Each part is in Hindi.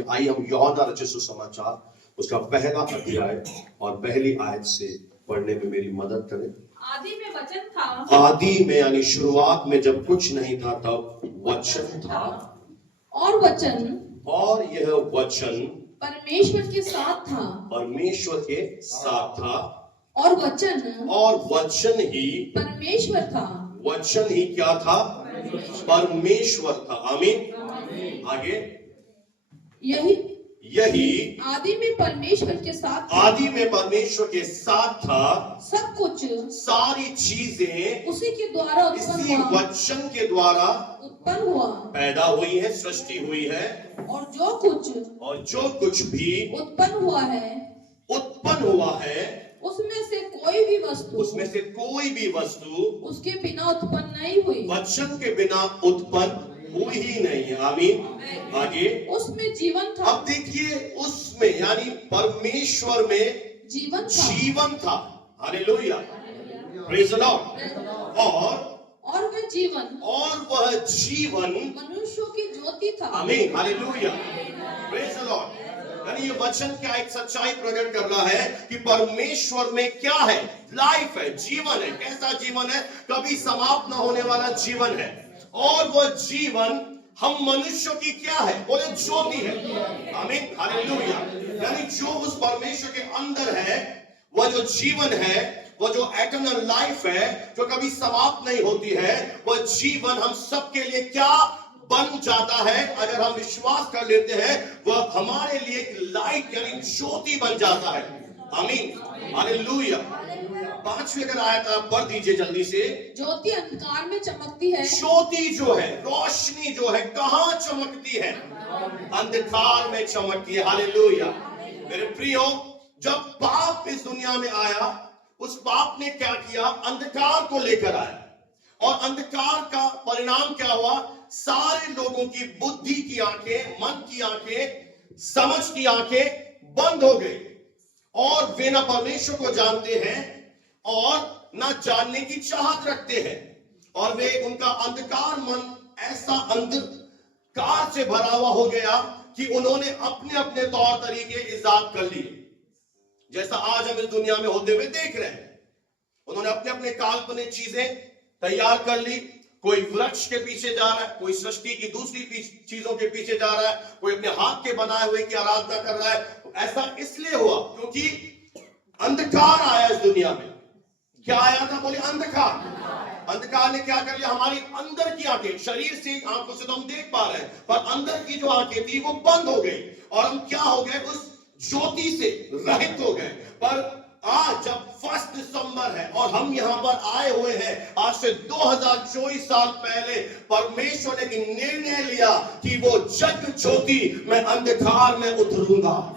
आइए हम यूहन्ना रचित सुसमाचार उसका पहला अध्याय और पहली आयत से पढ़ने में मेरी मदद करें। आदि में वचन था, आदि में यानी शुरुआत में जब कुछ नहीं था तब वचन था, और वचन और यह वचन परमेश्वर के साथ था, परमेश्वर के साथ था, और वचन ही परमेश्वर था। वचन ही क्या था? परमेश्वर था। आमीन। आगे यही आदि में परमेश्वर के साथ था, आदि में परमेश्वर के साथ था, सब कुछ सारी चीजें उसी के द्वारा इसी वचन के द्वारा उत्पन्न हुआ, पैदा हुई है, सृष्टि हुई है, और जो कुछ भी उत्पन्न हुआ है उसमें से कोई भी वस्तु उसके बिना उत्पन्न नहीं हुई, वचन के बिना उत्पन्न हुई ही नहीं है। आमीन। आगे उसमें जीवन था। अब देखिए, उसमें यानी परमेश्वर में जीवन था। Hallelujah, praise the Lord. और वह जीवन मनुष्यों की ज्योति था। आमीन, हालेलुया, प्रेज़ द लॉर्ड। यानी ये वचन क्या एक सच्चाई प्रकट कर रहा है कि परमेश्वर में क्या है? लाइफ है, जीवन है। कैसा जीवन है? कभी समाप्त न होने वाला जीवन है। और वह जीवन हम मनुष्यों की क्या है? बोले ज्योति है। आमीन, हालेलुया। यानी जो उस परमेश्वर के अंदर है, वह जो जीवन है, वह जो एटर्नल लाइफ है, जो कभी समाप्त नहीं होती है, वह जीवन हम सबके लिए क्या बन जाता है? अगर हम विश्वास कर लेते हैं, वह हमारे लिए एक लाइट यानी ज्योति बन जाता है। आमीन, हालेलुया। 5वीं अगर आयत आप पढ़ दीजिए जल्दी से। ज्योति अंधकार में चमकती है। ज्योति जो है, रोशनी जो है, कहां चमकती है? अंधकार में चमकती है। हालेलुया। मेरे प्रियो, जब पाप इस दुनिया में आया, उस पाप ने क्या किया? अंधकार को लेकर आया, और अंधकार का परिणाम क्या हुआ? सारे लोगों की बुद्धि की आंखें, मन की आंखें, समझ की आंखें बंद हो गई, और वे ना परमेश्वर को जानते हैं और ना जानने की चाहत रखते हैं, और वे उनका अंधकार मन ऐसा अंधकार से भरा हुआ हो गया कि उन्होंने अपने अपने तौर तरीके इजाद कर लिए, जैसा आज हम इस दुनिया में होते हुए देख रहे हैं। उन्होंने अपने अपने काल्पनिक चीजें तैयार कर ली। कोई वृक्ष के पीछे जा रहा है, कोई सृष्टि की दूसरी चीजों के पीछे जा रहा है, कोई अपने हाथ के बनाए हुए की आराधना कर रहा है। ऐसा इसलिए हुआ क्योंकि अंधकार आया इस दुनिया में। क्या आया था? बोले अंधकार। अंधकार ने क्या कर लिया? हमारी अंदर की आंखें, शरीर से आंखों से तो हम देख पा रहे हैं, पर अंदर की जो आंखें थी वो बंद हो गई, और हम क्या हो गए? उस ज्योति से रहित हो गए। पर आज जब 1 दिसंबर है और हम यहां पर आए हुए हैं, आज से 2024 साल पहले परमेश्वर ने एक निर्णय लिया कि वो जग ज्योति मैं अंधकार में उतरूंगा,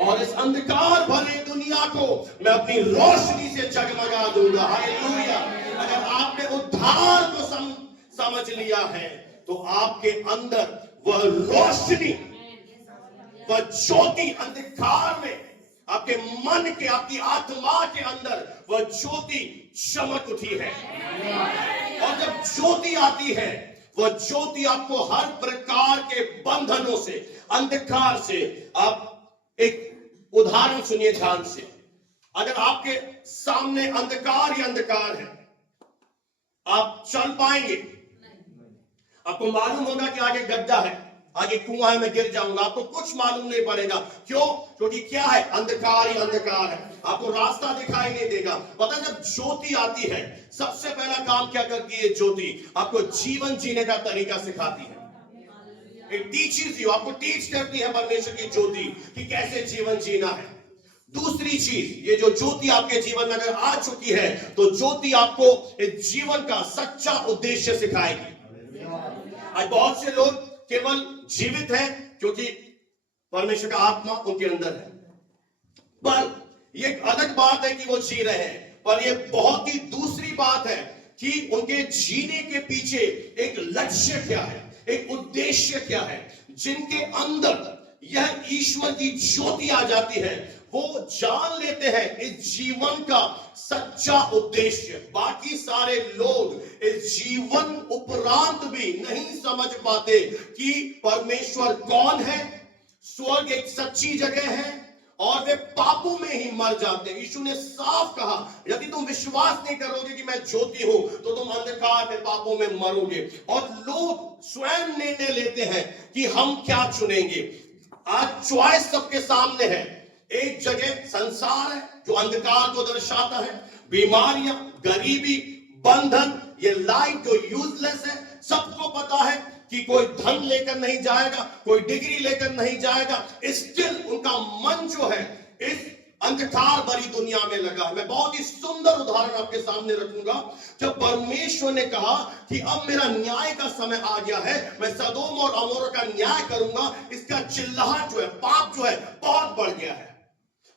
और इस अंधकार भरे दुनिया को मैं अपनी रोशनी से जगमगा दूंगा। हालेलुया। अगर आपने उद्धार को समझ लिया है, तो आपके अंदर वह रोशनी, वह ज्योति, अंधकार में आपके मन के, आपकी आत्मा के अंदर वह ज्योति चमक उठी है। और जब ज्योति आती है, वह ज्योति आपको हर प्रकार के बंधनों से, अंधकार से, आप एक उदाहरण सुनिए ध्यान से। अगर आपके सामने अंधकार ही अंधकार है, आप चल पाएंगे? आपको मालूम होगा कि आगे गड्ढा है, आगे कुआं है, मैं गिर जाऊंगा। आपको कुछ मालूम नहीं पड़ेगा। क्यों? क्योंकि क्या है? अंधकार ही अंधकार है, आपको रास्ता दिखाई नहीं देगा। पता, जब ज्योति आती है, सबसे पहला काम क्या करती है ज्योति? आपको जीवन जीने का तरीका सिखाती है। इट टीचेस यू, आपको टीच करती है परमेश्वर की ज्योति कि कैसे जीवन जीना है। दूसरी चीज, ये जो ज्योति आपके जीवन में अगर आ चुकी है, तो ज्योति आपको इस जीवन का सच्चा उद्देश्य सिखाएगी। आज बहुत से लोग केवल जीवित है क्योंकि परमेश्वर का आत्मा उनके अंदर है, पर यह अलग बात है कि वो जी रहे हैं, पर यह बहुत ही दूसरी बात है कि उनके जीने के पीछे एक लक्ष्य क्या है, एक उद्देश्य क्या है। जिनके अंदर यह ईश्वर की ज्योति आ जाती है, वो जान लेते हैं इस जीवन का सच्चा उद्देश्य। बाकी सारे लोग इस जीवन उपरांत भी नहीं समझ पाते कि परमेश्वर कौन है, स्वर्ग एक सच्ची जगह है, और वे पापों में ही मर जाते हैं। यीशु ने साफ कहा, यदि तुम विश्वास नहीं करोगे कि मैं ज्योति हूं तो तुम अंधकार में पापों में मरोगे। और लोग स्वयं निर्णय लेते हैं कि हम क्या चुनेंगे। आज चॉइस सबके सामने है। एक जगह संसार है जो अंधकार को दर्शाता है, बीमारियां, गरीबी, बंधन, ये लाइफ जो यूजलेस है। सबको पता है कि कोई धन लेकर नहीं जाएगा, कोई डिग्री लेकर नहीं जाएगा, स्टिल उनका मन जो है इस अंधकार भरी दुनिया में लगा। मैं बहुत ही सुंदर उदाहरण आपके सामने रखूंगा। जब परमेश्वर ने कहा कि अब मेरा न्याय का समय आ गया है, मैं सदोम और अमोरा का न्याय करूंगा, इसका चिल्लाहट जो है, पाप जो है बहुत बढ़ गया है।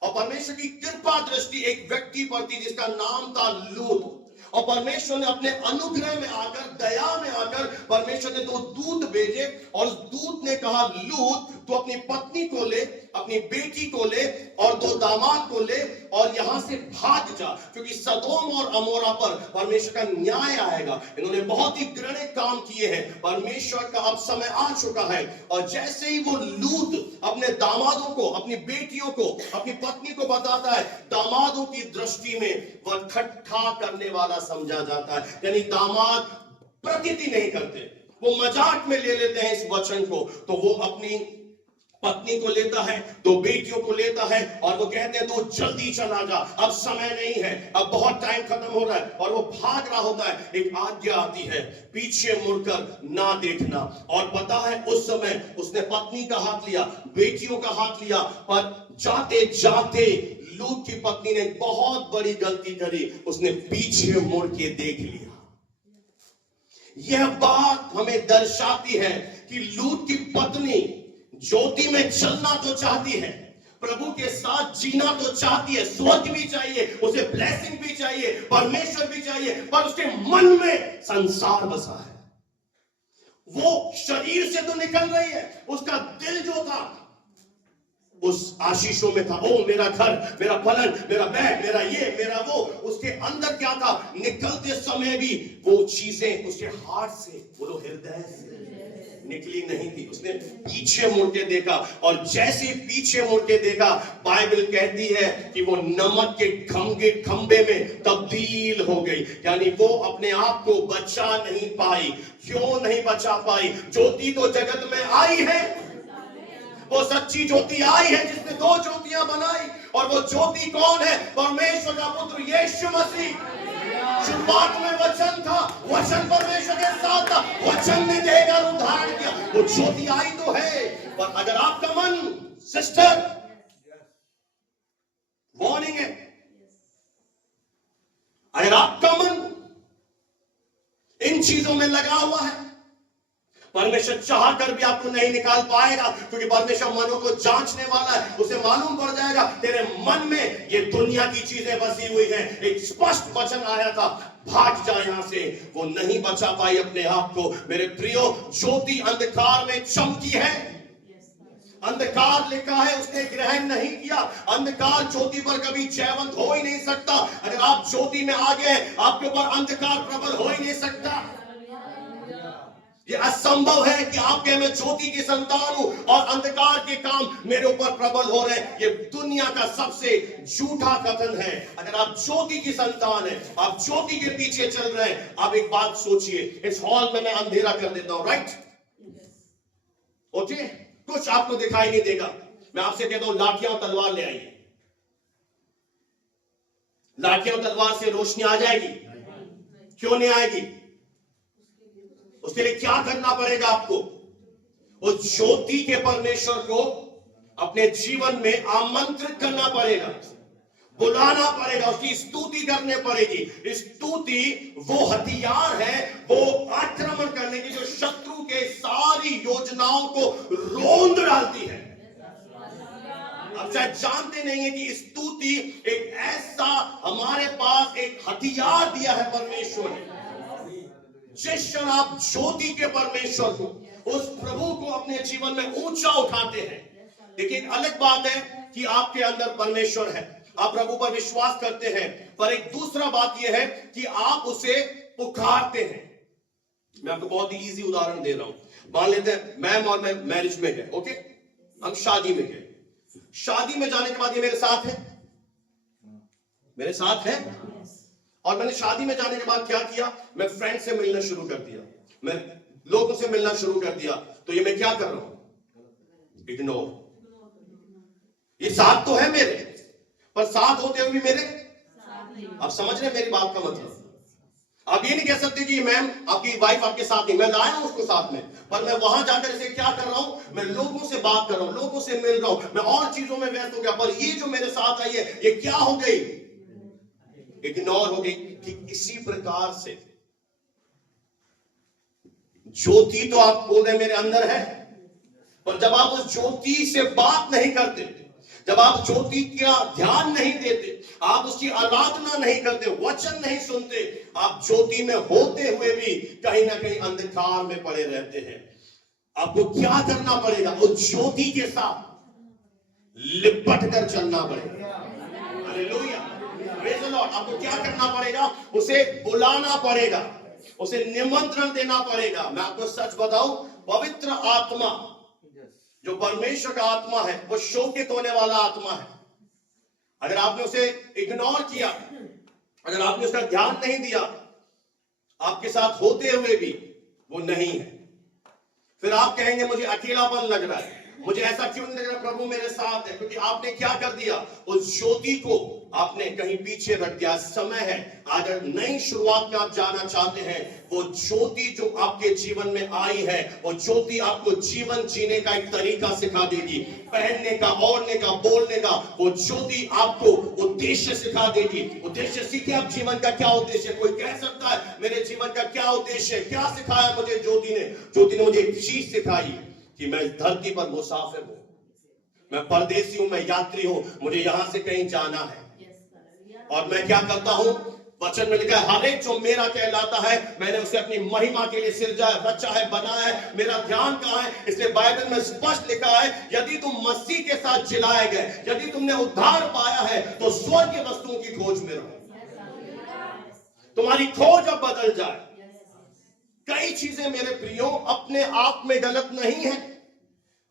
और परमेश्वर की कृपा दृष्टि एक व्यक्ति पर थी जिसका नाम था लूत। और परमेश्वर ने अपने अनुग्रह में आकर, दया में आकर परमेश्वर ने 2 दूत भेजे, और उस दूत ने कहा, लूत तू अपनी पत्नी को ले, अपनी बेटी को ले और 2 दामाद को ले और यहां से भाग जा, क्योंकि सदोम और अमोरा पर परमेश्वर का न्याय आएगा। इन्होंने बहुत ही घृणित काम किए हैं, परमेश्वर का अब समय आ चुका है। और जैसे ही वो लूत अपने दामादों को, अपनी बेटियों को, अपनी पत्नी को बताता है, दामादों की दृष्टि में वह ठट्ठा करने वाला समझा जाता है। यानी दामाद प्रतीति नहीं करते, वो मजाक में ले लेते हैं इस वचन को। तो वो अपनी पत्नी को लेता है, 2 बेटियों को लेता है, और वो कहते हैं तू जल्दी चला जा, अब समय नहीं है, अब बहुत टाइम खत्म हो रहा है। और वो भाग रहा होता है, एक आज्ञा आती है, पीछे मुड़कर ना देखना। और पता है उस समय उसने पत्नी का हाथ लिया, बेटियों का हाथ लिया, पर जाते जाते लूत की पत्नी ने बहुत बड़ी गलती करी, उसने पीछे मुड़ के देख लिया। यह बात हमें दर्शाती है कि लूत की पत्नी ज्योति में चलना तो चाहती है, प्रभु के साथ जीना तो चाहती है, स्वर्ग भी चाहिए उसे, ब्लेसिंग भी चाहिए, परमेश्वर भी चाहिए, पर उसके मन में संसार बसा है। वो शरीर से तो निकल रही है, उसका दिल जो था उस आशीषों में था। ओ मेरा घर, मेरा पलंग, मेरा बैग, मेरा ये, मेरा वो। उसके अंदर क्या था, निकलते समय भी वो चीजें उसके हार्ट से, वो हृदय से निकली नहीं थी। उसने पीछे मुड़ के देखा, और जैसे पीछे मुड़ के देखा, बाइबल कहती है कि वो नमक के खंबे में तब्दील हो गई। यानी वो अपने आप को बचा नहीं पाई। क्यों नहीं बचा पाई? ज्योति तो जगत में आई है, वो सच्ची ज्योति आई है जिसने 2 ज्योतियां बनाई। और वो ज्योति कौन है? परमेश्वर का पुत्र यीशु मसीह। शुरुआत में वचन था, वचन परमेश्वर के साथ था, वचन ने देकर उद्धारण किया। वो ज्योति आई तो है, पर अगर आपका मन, सिस्टर, वार्निंग है, अगर आपका मन इन चीजों में लगा हुआ है, परमेश्वर चाह कर भी आपको नहीं निकाल पाएगा, क्योंकि परमेश्वर मनों को जांचने वाला है। उसे मालूम पड़ जाएगा तेरे मन में ये दुनिया की चीजें बसी हुई हैं। एक स्पष्ट वचन आया था, भाग जा यहां से। वो नहीं बचा पाई अपने आप को। मेरे प्रियो, ज्योति अंधकार में चमकी है। अंधकार लिखा है, उसने ग्रहण नहीं किया। अंधकार ज्योति पर कभी जयवंत हो ही नहीं सकता। अगर आप ज्योति में आ गए, आपके ऊपर अंधकार प्रबल हो ही नहीं सकता। ये असंभव है कि आप कहें मैं ज्योति की संतान हूं और अंधकार के काम मेरे ऊपर प्रबल हो रहे हैं। ये दुनिया का सबसे झूठा कथन है। अगर आप ज्योति की संतान हैं, आप ज्योति के पीछे चल रहे हैं, आप एक बात सोचिए, इस हॉल में मैं अंधेरा कर देता हूं, राइट? ओके, कुछ आपको दिखाई नहीं देगा। मैं आपसे कहता हूं लाठियां और तलवार ले आइए। लाठियां और तलवार से रोशनी आ जाएगी? क्यों नहीं आएगी? उसके लिए क्या करना पड़ेगा आपको? उस ज्योति के परमेश्वर को अपने जीवन में आमंत्रित करना पड़ेगा, बुलाना पड़ेगा, उसकी स्तुति करने पड़ेगी। स्तुति वो हथियार है, वो आक्रमण करने की, जो शत्रु के सारी योजनाओं को रोंद डालती है। आप शायद जानते नहीं है कि स्तुति एक ऐसा हमारे पास एक हथियार दिया है परमेश्वर ने। जिस क्षण आप ज्योति के परमेश्वर को, उस प्रभु को अपने जीवन में ऊंचा उठाते हैं, देखिए, एक अलग बात है कि आपके अंदर परमेश्वर है, आप प्रभु पर विश्वास करते हैं, पर एक दूसरा बात यह है कि आप उसे पुकारते हैं। मैं आपको बहुत ही इजी उदाहरण दे रहा हूं। मान लेते हैं मैम और मैं मैरिज में गए, ओके, हम शादी में गए। शादी में जाने के बाद ये मेरे साथ है, मेरे साथ है, और मैंने शादी में जाने के बाद क्या किया, मैं फ्रेंड से मिलना शुरू कर दिया, मैं लोगों से मिलना शुरू कर दिया। तो ये मैं क्या कर रहा हूं, इग्नोर। ये साथ तो है मेरे, पर साथ होते हुए भी मेरे, आप समझ रहे मेरी बात का मतलब। आप ये नहीं कह सकते कि मैम आपकी वाइफ आपके साथ नहीं, मैं लाया हूं उसको साथ में, पर मैं वहां जाकर इसे क्या कर रहा हूं, मैं लोगों से बात कर रहा हूं, लोगों से मिल रहा हूं, मैं और चीजों में व्यस्त हो गया, पर ये जो मेरे साथ आई है ये क्या हो गई, इग्नोर हो गई। ठीक इसी प्रकार से ज्योति तो आप बोल रहे मेरे अंदर है, पर जब आप उस ज्योति से बात नहीं करते, जब आप ज्योति का ध्यान नहीं देते, आप उसकी आराधना नहीं करते, वचन नहीं सुनते, आप ज्योति में होते हुए भी कहीं ना कहीं अंधकार में पड़े रहते हैं। आपको क्या करना पड़ेगा, उस ज्योति के साथ लिपट कर चलना पड़ेगा। Hallelujah, praise the Lord. आपको क्या करना पड़ेगा, उसे बुलाना पड़ेगा, उसे निमंत्रण देना पड़ेगा। मैं आपको सच बताऊं, पवित्र आत्मा जो परमेश्वर का आत्मा है वो शोकित होने वाला आत्मा है। अगर आपने उसे इग्नोर किया, अगर आपने उसका ध्यान नहीं दिया, आपके साथ होते हुए भी वो नहीं है, फिर आप कहेंगे मुझे अकेलापन लग रहा है, मुझे ऐसा क्यों नहीं लग रहा, प्रभु मेरे साथ है। क्योंकि आपने क्या कर दिया, उस ज्योति को आपने कहीं पीछे रख दिया। समय है, अगर नई शुरुआत में आप जाना चाहते हैं, वो ज्योति जो आपके जीवन में आई है, वो ज्योति आपको जीवन जीने का एक तरीका सिखा देगी, पहनने का, ओढ़ने का, बोलने का। वो ज्योति आपको उद्देश्य सिखा देगी। उद्देश्य सीखे आप, जीवन का क्या उद्देश्य। कोई कह सकता है मेरे जीवन का क्या उद्देश्य है, क्या सिखाया मुझे ज्योति ने। ज्योति ने मुझे एक चीज सिखाई कि मैं इस धरती पर मुसाफिर हूं, मैं परदेसी हूं, मैं यात्री हूं, मुझे यहां से कहीं जाना है। और मैं क्या करता हूं, वचन में लिखा है, हर एक जो मेरा कहलाता है मैंने उसे अपनी महिमा के लिए सिरजा है, रचा है, बनाया है। मेरा ध्यान कहां है, इसलिए बाइबल में स्पष्ट लिखा है, यदि तुम मसीह के साथ जिलाए गए, यदि तुमने उद्धार पाया है, तो स्वर्ग की वस्तुओं की खोज में रहो। तुम्हारी खोज अब बदल जाए। कई चीजें मेरे प्रियो अपने आप में गलत नहीं है।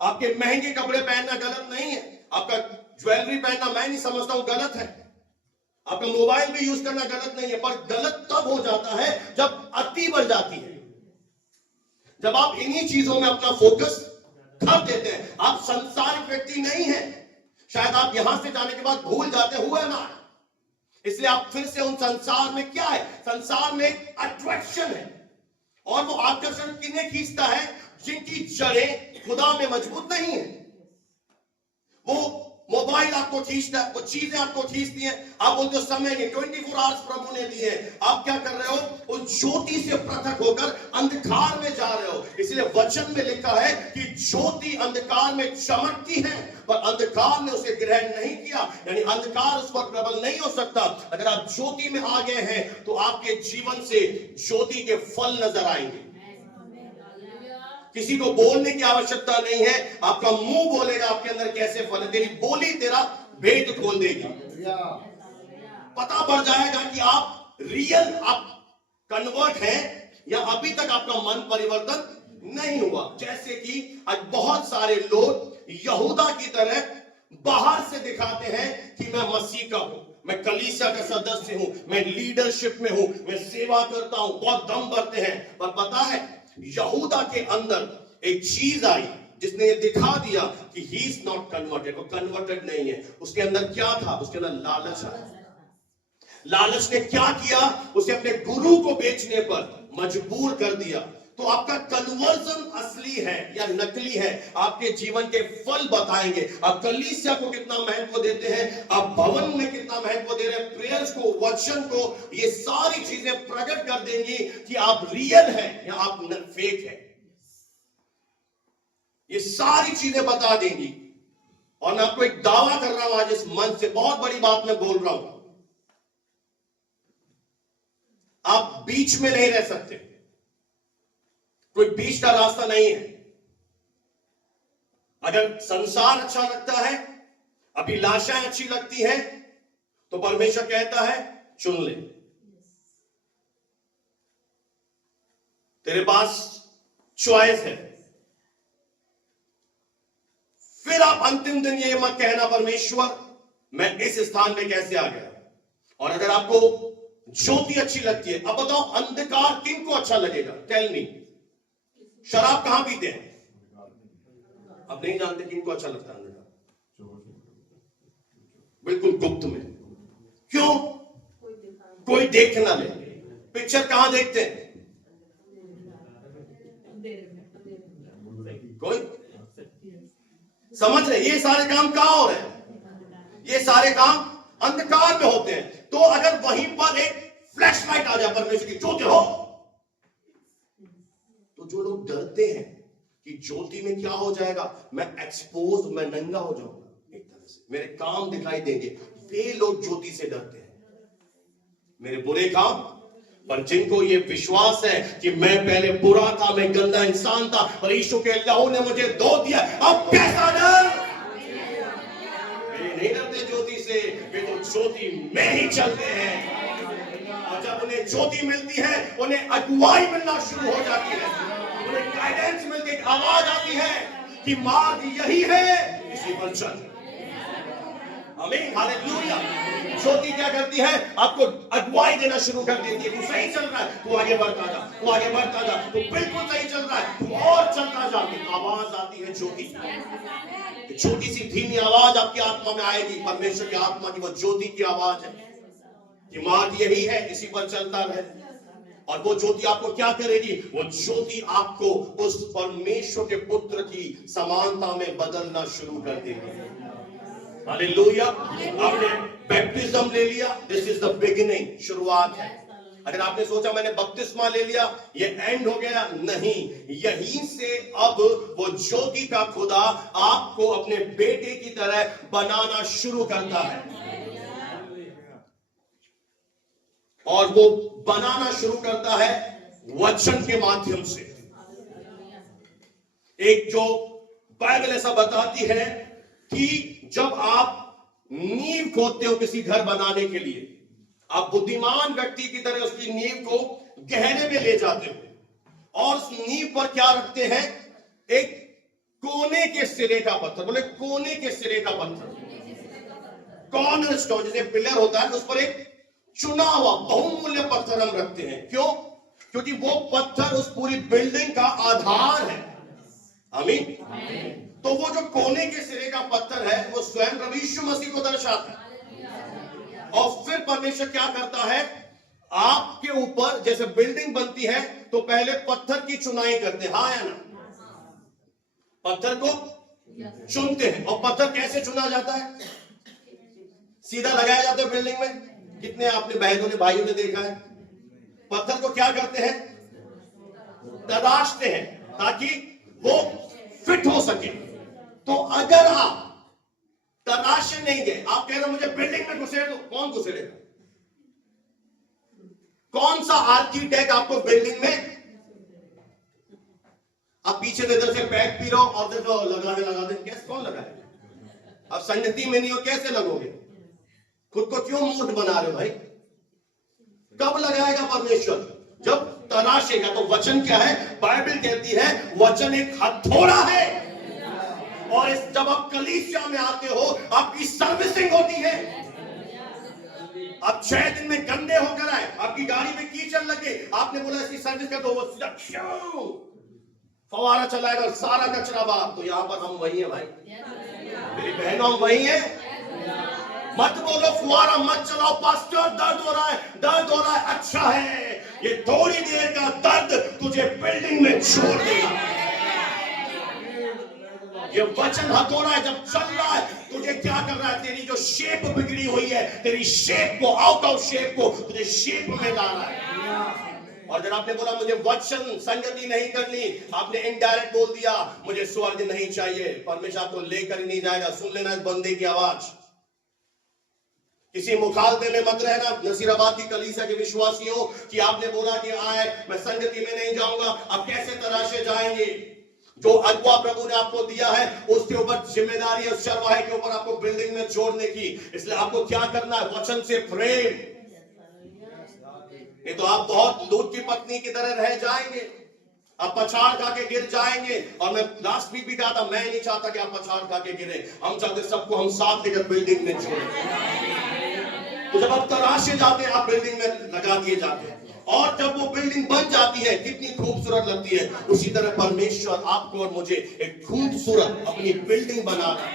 आपके महंगे कपड़े पहनना गलत नहीं है, आपका ज्वेलरी पहनना मैं नहीं समझता हूं गलत है, आपका मोबाइल भी यूज करना गलत नहीं है, पर गलत तब हो जाता है जब अति बढ़ जाती है, जब आप इन्हीं चीजों में अपना फोकस कर देते हैं। आप संसारिक व्यक्ति नहीं है, शायद आप यहां से जाने के बाद भूल जाते हुए ना, इसलिए आप फिर से उन संसार में क्या है, संसार में एक अट्रैक्शन है, और वो आकर्षण किन्हें खींचता है, जिनकी जड़ें खुदा में मजबूत नहीं है। वो मोबाइल आपको खींचता है, वो चीजें आपको खींचती हैं। आप बोलते हो समय नहीं, 24 आवर्स प्रभु ने दिए हैं। आप क्या कर रहे हो, उस ज्योति से पृथक होकर अंधकार में जा रहे हो। इसलिए वचन में लिखा है कि ज्योति अंधकार में चमकती है, पर अंधकार ने उसे ग्रहण नहीं किया, यानी अंधकार उस पर प्रबल नहीं हो सकता। अगर आप ज्योति में आ गए हैं तो आपके जीवन से ज्योति के फल नजर आएंगे। किसी को बोलने की आवश्यकता नहीं है, आपका मुंह बोलेगा आपके अंदर कैसे फल है। तेरी बोली तेरा भेद खोल देगी। पता पड़ जाएगा कि आप रियल, आप कन्वर्ट हैं या अभी तक आपका मन परिवर्तन नहीं हुआ। जैसे कि आज बहुत सारे लोग यहूदा की तरह बाहर से दिखाते हैं कि मैं मसीह का हूं, मैं कलीसिया का सदस्य हूं, मैं लीडरशिप में हूं, मैं सेवा करता हूं, बहुत दम भरते हैं। पर पता है, यहूदा के अंदर एक चीज आई जिसने ये दिखा दिया कि ही इज नॉट कन्वर्टेड, वो कन्वर्टेड नहीं है। उसके अंदर क्या था, उसके अंदर लालच आया। लालच ने क्या किया, उसे अपने गुरु को बेचने पर मजबूर कर दिया। तो आपका कन्वर्जन असली है या नकली है, आपके जीवन के फल बताएंगे। आप कलीसिया को कितना महत्व देते हैं, आप भवन में कितना महत्व दे रहे हैं, प्रेयर्स को, वचन को, ये सारी चीजें प्रकट कर देंगी कि आप रियल हैं या आप फेक हैं। ये सारी चीजें बता देंगी। और मैं आपको एक दावा कर रहा हूं आज इस मंच से, बहुत बड़ी बात मैं बोल रहा हूं, आप बीच में नहीं रह सकते। कोई बीच का रास्ता नहीं है। अगर संसार अच्छा लगता है, अभिलाषाएं अच्छी लगती हैं, तो परमेश्वर कहता है चुन ले, तेरे पास चॉइस है। फिर आप अंतिम दिन ये मत कहना परमेश्वर मैं इस स्थान पे कैसे आ गया। और अगर आपको ज्योति अच्छी लगती है, अब बताओ अंधकार किनको अच्छा लगेगा? Tell me. शराब कहां पीते हैं? अब नहीं जानते किनको अच्छा लगता है अंधकार? बिल्कुल गुप्त में। क्यों? कोई देख ना ले। पिक्चर कहां देखते हैं? कोई समझ रहे? ये सारे काम कहां हो रहे हैं? ये सारे काम अंधकार में होते हैं। तो अगर वहीं पर एक फ्लैश लाइट आ जाए परमेश्वर की ज्योति हो, तो जो लोग डरते हैं कि ज्योति में क्या हो जाएगा, मैं एक्सपोज, मैं नंगा हो जाऊंगा, एक तरह से मेरे काम दिखाई देंगे, वे लोग ज्योति से डरते हैं, मेरे बुरे काम। पर जिनको ये विश्वास है कि मैं पहले बुरा था, मैं गंदा इंसान था, पर यीशु के लहू ने मुझे धो दिया, अब कैसा डर? वे नहीं डरते ज्योति से, वे तो ज्योति में ही चलते हैं। और जब उन्हें ज्योति मिलती है, उन्हें अगुवाई मिलना शुरू हो जाती है, उन्हें गाइडेंस मिलती है, आवाज आती है कि मार्ग यही है, इसी पर चल। आमीन, हालेलुया। ज्योति क्या करती है? आपको अगुवाई देना शुरू कर देती है। तू सही चल रहा है, तू आगे बढ़ता जा, तू आगे बढ़ता जा, तू बिल्कुल सही चल रहा है, तू और चलता जा। आवाज आती है ज्योति, छोटी सी धीमी आवाज आपकी आत्मा में आएगी, परमेश्वर की आत्मा की, वो ज्योति की आवाज है कि मार्ग यही है, इसी पर चलता रहे। और वो ज्योति आपको क्या करेगी? वो ज्योति आपको उस परमेश्वर के पुत्र की समानता में बदलना शुरू कर देगी। हालेलुया। आपने बैप्टिज्म ले लिया, दिस इज द बिगिनिंग, शुरुआत है। अगर आपने सोचा मैंने बपतिस्मा ले लिया, ये एंड हो गया, नहीं, यहीं से अब वो ज्योति का खुदा आपको अपने बेटे की तरह बनाना शुरू करता है। और वो बनाना शुरू करता है वचन के माध्यम से। एक जो बाइबल ऐसा बताती है कि जब आप नींव खोदते हो किसी घर बनाने के लिए, आप बुद्धिमान व्यक्ति की तरह उसकी नींव को गहरे में ले जाते हो और उस नींव पर क्या रखते हैं? एक कोने के सिरे का पत्थर। बोले कोने के सिरे का पत्थर, कॉर्नर स्टोन, जैसे पिलर होता है, उस पर एक चुना हुआ बहुमूल्य पत्थर हम रखते हैं। क्यों? क्योंकि वो पत्थर उस पूरी बिल्डिंग का आधार है। आमीन। तो वो जो कोने के सिरे का पत्थर है, वो स्वयं प्रभु यीशु मसीह को दर्शाता है। और फिर परमेश्वर क्या करता है? आपके ऊपर जैसे बिल्डिंग बनती है तो पहले पत्थर की चुनाई करते हैं, हाँ या ना? पत्थर को चुनते हैं। और पत्थर कैसे चुना जाता है? सीधा लगाया जाता है बिल्डिंग में? कितने आपने बहनों ने, भाइयों ने देखा है? पत्थर को क्या करते हैं? तराशते हैं ताकि वो फिट हो सके। तो अगर आप तराशे नहीं गए, आप कह रहे हो मुझे बिल्डिंग में घुसेड़ दो, कौन घुसेड़ेगा? कौन सा आर्किटेक्ट आपको बिल्डिंग में? आप पीछे इधर से पैक पी रहे हो और देखो लगा दे, कैसे? कौन लगाएगा? अब संगति में नहीं हो, कैसे लगोगे? खुद को क्यों मूर्ख बना रहे हो भाई? कब लगाएगा परमेश्वर? जब तराशेगा। तो वचन क्या है? बाइबल कहती है वचन एक हथौड़ा है। और इस जब आप कलीसिया में आते हो, आपकी सर्विसिंग होती है। आप 6 दिन में गंदे होकर आए, आपकी गाड़ी में कीचड़ लगे, आपने बोला इसकी सर्विस कर दो, वो फवारा चलाएगा और सारा कचरा बाहर। तो यहां पर हम वही है भाई, मेरी बहनों, हम वही है। मत बोलो फुवारा मत चलाओ पास्टर, दर्द हो रहा है, दर्द हो रहा है। अच्छा है, ये थोड़ी देर का दर्द तुझे बिल्डिंग में छोड़ देगा। ये वचन हथौड़ा है, जब चल रहा है तुझे क्या कर रहा है? तेरी जो शेप बिगड़ी हुई है, तेरी शेप को, आउट ऑफ शेप को तुझे शेप में ला रहा है। और जब आपने बोला मुझे वचन संगति नहीं करनी, आपने इनडायरेक्ट बोल दिया मुझे स्वर्ग नहीं चाहिए। परमेश्वर आपको लेकर ही नहीं जाएगा। सुन लेना इस बंदे की आवाज। किसी मुखालते में मत रहना। नसीराबाद की कलीसिया के विश्वासियों कि आपने बोला कि आए मैं संगति में नहीं जाऊंगा, अब कैसे तराशे जाएंगे? जो अगुआ प्रभु ने आपको दिया है उसके ऊपर जिम्मेदारी है, उस चरवाहे के ऊपर आपको बिल्डिंग में जोड़ने की। इसलिए आपको क्या करना है? वचन से प्रेम, नहीं तो आप बहुत लूत की पत्नी की तरह रह जाएंगे, आप पछाड़ खा के गिर जाएंगे। और मैं लास्ट वीक भी कहा था, मैं नहीं चाहता कि आप पछाड़ खा के गिरे, हम चाहते सबको हम साथ लेकर बिल्डिंग में जोड़ें। तो जब आप तराशे जाते हैं, आप बिल्डिंग में लगा दिए जाते हैं, और जब वो बिल्डिंग बन जाती है कितनी खूबसूरत लगती है। उसी तरह परमेश्वर आपको और मुझे एक खूबसूरत अपनी बिल्डिंग बनाना।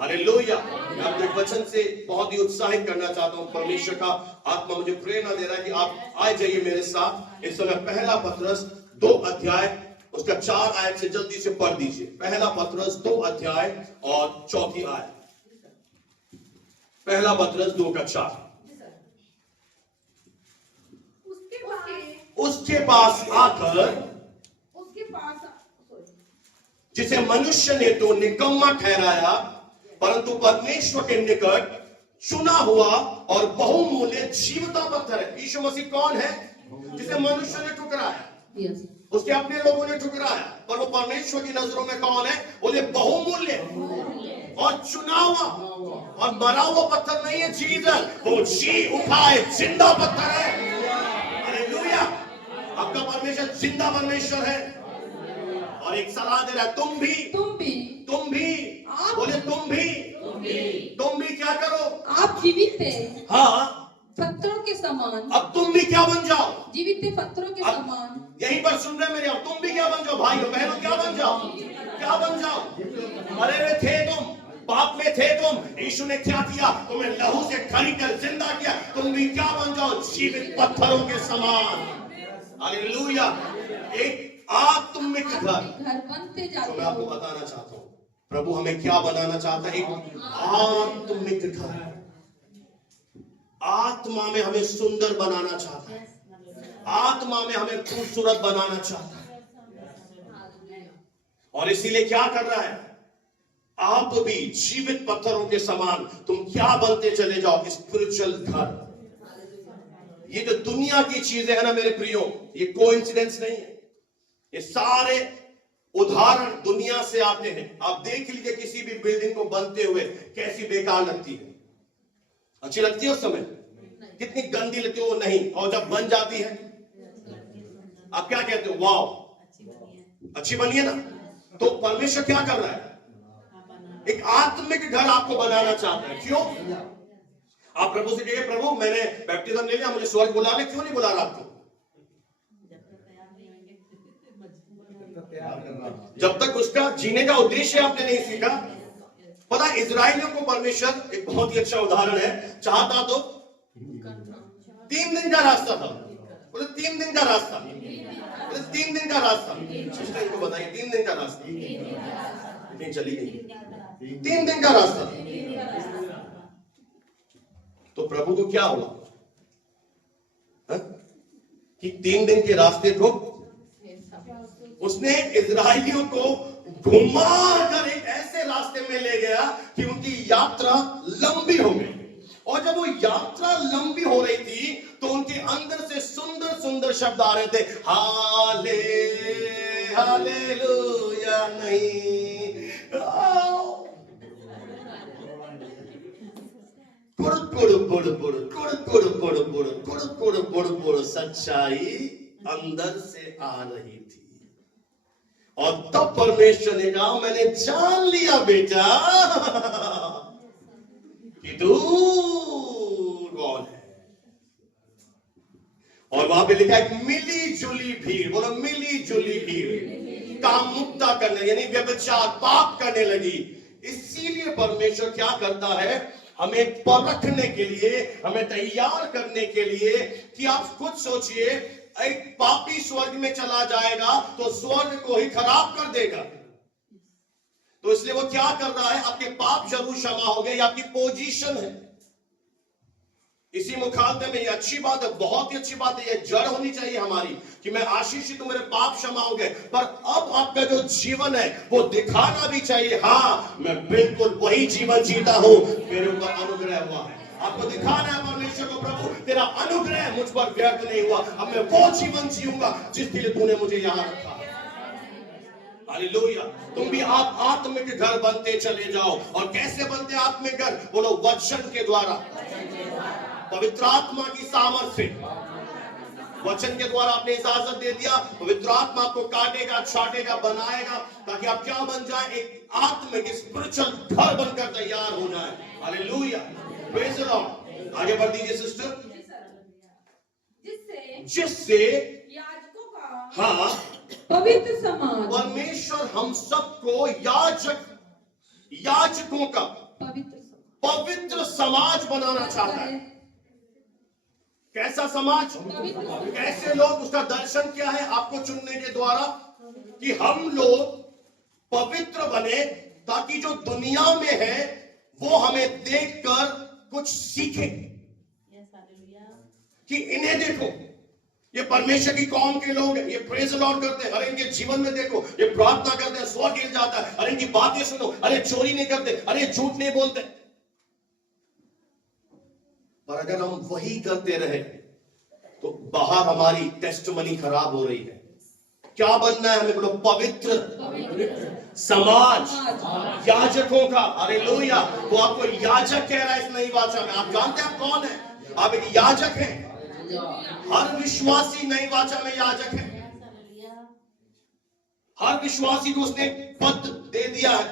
हालेलुया। मैं अपने वचन से बहुत ही उत्साहित करना चाहता हूं। परमेश्वर का आत्मा मुझे प्रेरणा दे रहा है कि आप आ जाइए मेरे साथ इस समय। पहला पत्रस 2 अध्याय उसका 4 आयत से जल्दी से पढ़ दीजिए। पहला पत्रस 2 अध्याय और 4 आयत। पहला पत्रस 2 का 4। उसके पास आकर, जिसे मनुष्य ने तो निकम्मा ठहराया, परंतु परमेश्वर के निकट चुना हुआ और बहुमूल्य जीवता पत्थर है। यीशु मसीह कौन है? जिसे मनुष्य ने ठुकराया, उसके अपने लोगों ने ठुकराया, पर वो परमेश्वर की नजरों में कौन है? बोले बहुमूल्य और चुना हुआ और मरा हुआ पत्थर नहीं है, जीवन वो जी उठाए जिंदा पत्थर है। हालेलुया। आपका परमेश्वर जिंदा परमेश्वर है। और एक सलाह दे रहा है, तुम भी बोले तुम भी क्या करो? आप जीवित थे, हाँ, पत्थरों के समान। अब तुम भी क्या बन जाओ? जीवित थे पत्थरों के समान। यहीं पर सुन रहे मेरे, अब तुम भी क्या बन जाओ? भाइयों बहनों, क्या बन जाओ? क्या बन जाओ? मरे हुए थे तुम, पाप में थे तुम, यीशु ने क्या किया? तुम्हें लहू से खरीद कर जिंदा किया। तुम भी क्या बन जाओ? जीवित पत्थरों के समान। हालेलुया। एक आत्मिक घर बनते जाते। तो मैं आपको बताना चाहता हूं प्रभु हमें क्या बनाना चाहता है? एक आत्मिक घर। आत्मा में हमें सुंदर बनाना चाहता है, आत्मा में हमें खूबसूरत बनाना चाहता है। और इसीलिए क्या कर रहा है? आप भी जीवित पत्थरों के समान तुम क्या बनते चले जाओ? स्पिरिचुअल घर। ये जो दुनिया की चीजें है ना मेरे प्रियो, ये कोइंसिडेंस नहीं है। ये सारे उदाहरण दुनिया से आते हैं। आप देख लीजिए किसी भी बिल्डिंग को बनते हुए कैसी बेकार लगती है। अच्छी लगती है उस समय, कितनी गंदी लगती है वो नहीं। और जब बन जाती है आप क्या कहते हो? वाह, अच्छी बनी है ना। तो परमेश्वर क्या कर रहा है? एक आत्मिक घर आपको बनाना चाहता है। क्यों? आप प्रभु से कहिए, प्रभु मैंने बैप्टिज्म ले लिया, मुझे स्वर्ग बुला ले। क्यों नहीं बुला रहा आपको? जब तक उसका जीने का उद्देश्य आपने नहीं सीखा। पता इजराइलियों को परमेश्वर, एक बहुत ही अच्छा उदाहरण है, चाहता तो 3 दिन का रास्ता था। बोले 3 दिन का रास्ता, बोले 3 दिन का रास्ता। सिस्टर इनको बताइए 3 दिन का रास्ता। नहीं चली गई। 3 दिन का रास्ता। तो प्रभु को क्या हुआ कि 3 दिन के रास्ते को उसने इजराइलियों को घुमा कर एक ऐसे रास्ते में ले गया कि उनकी यात्रा लंबी हो गई। और जब वो यात्रा लंबी हो रही थी तो उनके अंदर से सुंदर सुंदर शब्द आ रहे थे, हालेलुया नहीं, कुड़ सच्चाई अंदर से आ रही थी। और तब परमेश्वर ने कहा, मैंने जान लिया बेटा कि तू कौन है। और वहां पे लिखा है मिली जुली भीड़। बोलो मिली जुली भीड़ काम मुक्ता करने, यानी व्यभिचार पाप करने लगी। इसीलिए परमेश्वर क्या करता है? हमें परखने के लिए, हमें तैयार करने के लिए कि आप खुद सोचिए, एक पापी स्वर्ग में चला जाएगा तो स्वर्ग को ही खराब कर देगा। तो इसलिए वो क्या कर रहा है? आपके पाप जरूर क्षमा हो गए, ये आपकी पोजीशन है। इसी मुखालते में ये अच्छी बात है, बहुत ही अच्छी बात है। ये जड़ होनी चाहिए हमारी कि मैं आशीषित हूं, मेरे पाप क्षमा हो गए। पर अब आपका जो जीवन है वो दिखाना भी चाहिए, हाँ मैं बिल्कुल वही जीवन जीता हूं, मेरे ऊपर अनुग्रह हुआ है। आपको दिखाना है परमेश्वर को, प्रभु तेरा अनुग्रह मुझ पर व्यर्थ नहीं हुआ, अब मैं वो जीवन जीऊंगा जिसके लिए तूने मुझे यहां रखा। हालेलुया। तुम भी आप आत्मिक घर बनते चले जाओ। और कैसे बनते आत्मिक घर? बोलो, वचन के द्वारा, पवित्र आत्मा की सामर्थ से। वचन के द्वारा आपने इजाजत दे दिया, पवित्र आत्मा आपको काटेगा, छाटेगा, बनाएगा, ताकि आप क्या बन जाए? एक आत्मिक स्पिरिचुअल घर बनकर तैयार हो जाए। Hallelujah, praise the Lord. आगे बढ़ दीजिए सिस्टर। जिससे याजकों का, हाँ, पवित्र समाज, परमेश्वर हम सबको याजकों का पवित्र समाज बनाना चाहता है। कैसा समाज? कैसे लोग? उसका दर्शन क्या है? आपको चुनने के द्वारा कि हम लोग पवित्र बने, ताकि जो दुनिया में है वो हमें देखकर कुछ सीखे कि इन्हें देखो, ये परमेश्वर की कौम के लोग हैं, ये प्रेज द लॉर्ड करते हैं, अरे इनके जीवन में देखो, ये प्रार्थना करते हैं, स्वर गिर जाता है, अरे इनकी बातें सुनो, अरे चोरी नहीं करते, अरे झूठ नहीं बोलते। पर अगर हम वही करते रहे तो बाहर हमारी टेस्टमनी खराब हो रही है। क्या बनना है हमें? बोलो, पवित्र समाज, याजकों का। हालेलुया। वो आपको याजक कह रहा है इस नई वाचा में। आप जानते हैं आप कौन है? आप एक याजक हैं। हर विश्वासी नई वाचा में याजक है। हर विश्वासी को उसने पद दे दिया है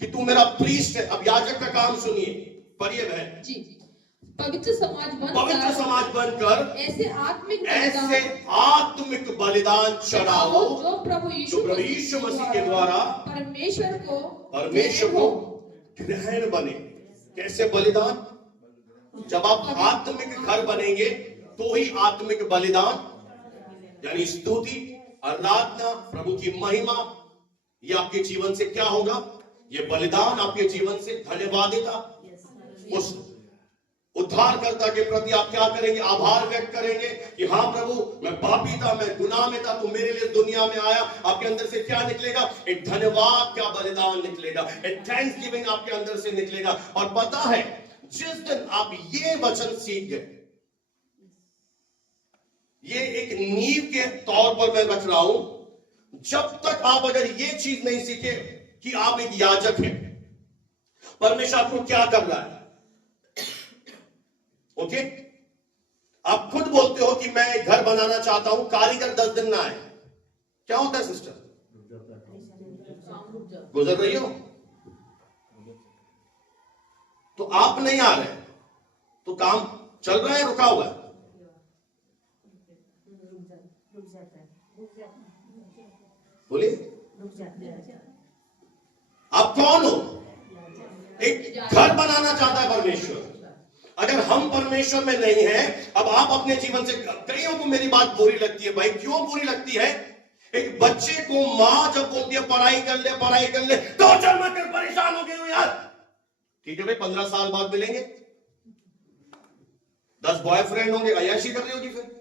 कि तू मेरा प्रीस्ट है। अब याजक का काम सुनिए, पढ़िए बहन जी। पवित्र समाज बनकर ऐसे आत्मिक बलिदान चढ़ाओ, जो प्रभु यीशु मसीह के द्वारा परमेश्वर को ग्रहण बने। कैसे बलिदान? जब आप आत्मिक घर बनेंगे तो ही आत्मिक बलिदान, यानी स्तुति, आराधना, प्रभु की महिमा, ये आपके जीवन से क्या होगा? ये बलिदान आपके जीवन से धन्यवादिता, उस उद्धारकर्ता के प्रति आप क्या करेंगे? आभार व्यक्त करेंगे कि हाँ प्रभु, मैं पापी था, मैं गुनाह में था, तू मेरे लिए दुनिया में आया। आपके अंदर से क्या निकलेगा? एक धन्यवाद का बलिदान निकलेगा, एक थैंक्स गिविंग आपके अंदर से निकलेगा। और पता है, जिस दिन आप ये वचन सीख गए, ये एक नींव के तौर पर मैं रख रहा हूं, जब तक आप अगर ये चीज नहीं सीखे कि आप एक याजक हैं, परमेश्वर आपको क्या कर रहा है, ओके? आप खुद बोलते हो कि मैं एक घर बनाना चाहता हूं, कारीगर 10 दिन ना आए, क्या होता है सिस्टर? गुजर रही हो तो आप नहीं आ रहे, तो काम चल रहा है, रुका हुआ है? बोलिए, आप कौन हो? एक घर बनाना चाहता है परमेश्वर। अगर हम परमेश्वर में नहीं हैं, अब आप अपने जीवन से, कईयों को मेरी बात बुरी लगती है। भाई क्यों बुरी लगती है? एक बच्चे को मां जब बोलती है पढ़ाई कर ले, पढ़ाई कर ले, तो चल मत कर, परेशान हो गए हो यार। ठीक है भाई, 15 साल बाद मिलेंगे, 10 बॉयफ्रेंड होंगे, अय्याशी कर रही होगी फिर।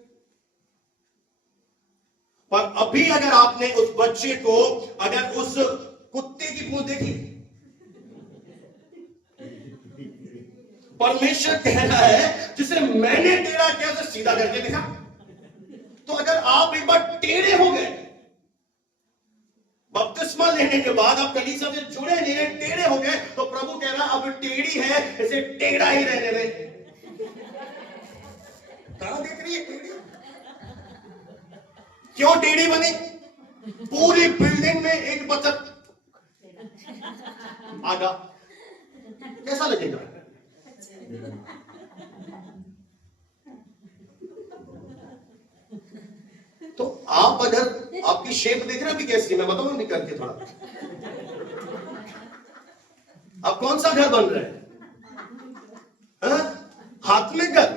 पर अभी अगर आपने उस बच्चे को, अगर उस कुत्ते की पूंछ देखी, परमेश्वर कह रहा है जिसे मैंने टेढ़ा किया उसे सीधा करके दिखा। तो अगर आप एक बार टेढ़े हो गए, बपतिस्मा लेने के बाद आप कलीसिया से जुड़े नहीं, टेढ़े हो गए, तो प्रभु कह रहा है अब टेढ़ी है, इसे टेढ़ा ही रहने दे। कहां देख रही है टेढ़ी? क्यों टेढ़ी बनी? पूरी बिल्डिंग में एक बचत आगा, कैसा लगेगा? तो आप अगर आपकी शेप देख रहे हैं अभी कैसी, मैं बताऊं नहीं करके थोड़ा, आप कौन सा घर बन रहे हैं? आत्मिक घर।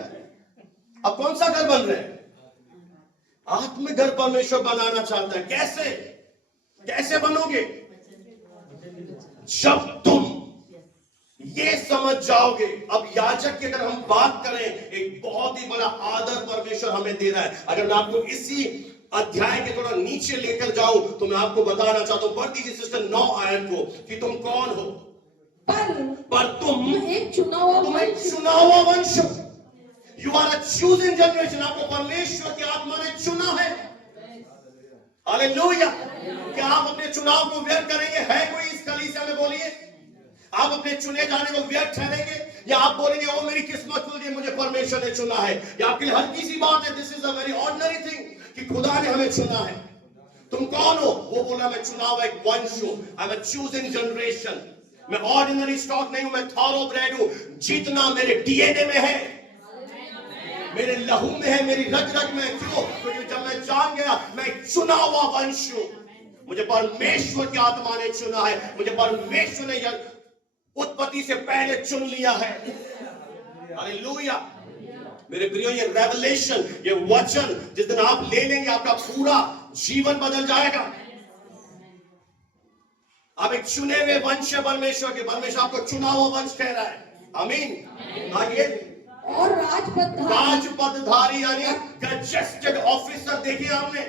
आप कौन सा घर बन रहे हैं? आत्मिक घर परमेश्वर बनाना चाहता है। कैसे? कैसे बनोगे? जब तुम ये समझ जाओगे। अब याजक की अगर हम बात करें, एक बहुत ही बड़ा आदर परमेश्वर हमें दे रहा है। अगर मैं आपको इसी अध्याय के थोड़ा नीचे लेकर जाऊं तो मैं आपको बताना चाहता हूं, पढ़ दीजिए सिस्टर 9 आयत को, कि तुम कौन हो? पर तुम एक चुना हुआ वंश, you are a chosen generation. आपको परमेश्वर की आत्मा ने चुना है। हालेलुया। क्या आप अपने चुनाव को व्यर्थ करेंगे? है कोई इस कलीसिया में? बोलिए, आप अपने चुने जाने को व्यर्थ ठहरेंगे या आप बोलेंगे ओ मेरी किस्मत खुल गई, मुझे परमेश्वर ने चुना है? या आपके लिए हल्की सी बात है, this is a very ordinary thing कि खुदा ने हमें चुना है। तुम कौन हो? वो बोला मैं चुना हुआ एक वंश हूं, I am a chosen generation. मैं ऑर्डिनरी स्टॉक नहीं हूं, मैं थॉरोब्रेड हूं। जीतना मेरे डीएनए में है, मेरे लहू में है, मेरी रग रग में। क्यों? क्योंकि जब मैं जान गया मैं एक चुना हुआ वंश हूं, मुझे परमेश्वर की आत्मा ने चुना है, मुझे परमेश्वर ने उत्पत्ति से पहले चुन लिया है। हालेलुया। मेरे प्रियो, ये रेवलेशन, ये वचन जिस दिन आप ले लेंगे आपका पूरा जीवन बदल जाएगा। आप एक चुने हुए वंश है परमेश्वर के, परमेश्वर आपको चुना हुआ वंश कह रहा है। आमीन। आगे, और राजपदधारी यानी गजेटेड ऑफिसर। देखिए, आपने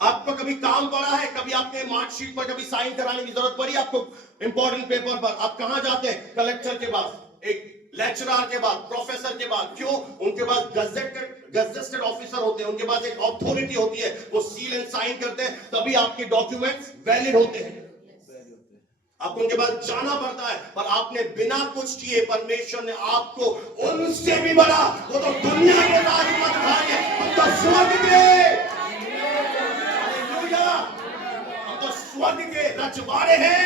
आपको कभी काम पड़ा है? कभी आपने मार्कशीट पर कभी साइन कराने की जरूरत पड़ी आपको? इंपॉर्टेंट पेपर पर आप कहां जाते हैं? कलेक्टर के पास, एक लेक्चरर के पास, प्रोफेसर के पास। क्यों? उनके पास गजेटेड ऑफिसर होते हैं, उनके पास एक अथॉरिटी होती है, वो सील एंड साइन करते हैं, तभी आपके डॉक्यूमेंट्स वैलिड होते हैं। आपको उनके पास जाना पड़ता है, पर आपने बिना कुछ किए परमेश्वर ने आपको उनसे भी बड़ा, वो तो दुनिया के राजपदधारी है, हम तो स्वर्ग के, हालेलुया, हम तो स्वर्ग के रखवाले हैं,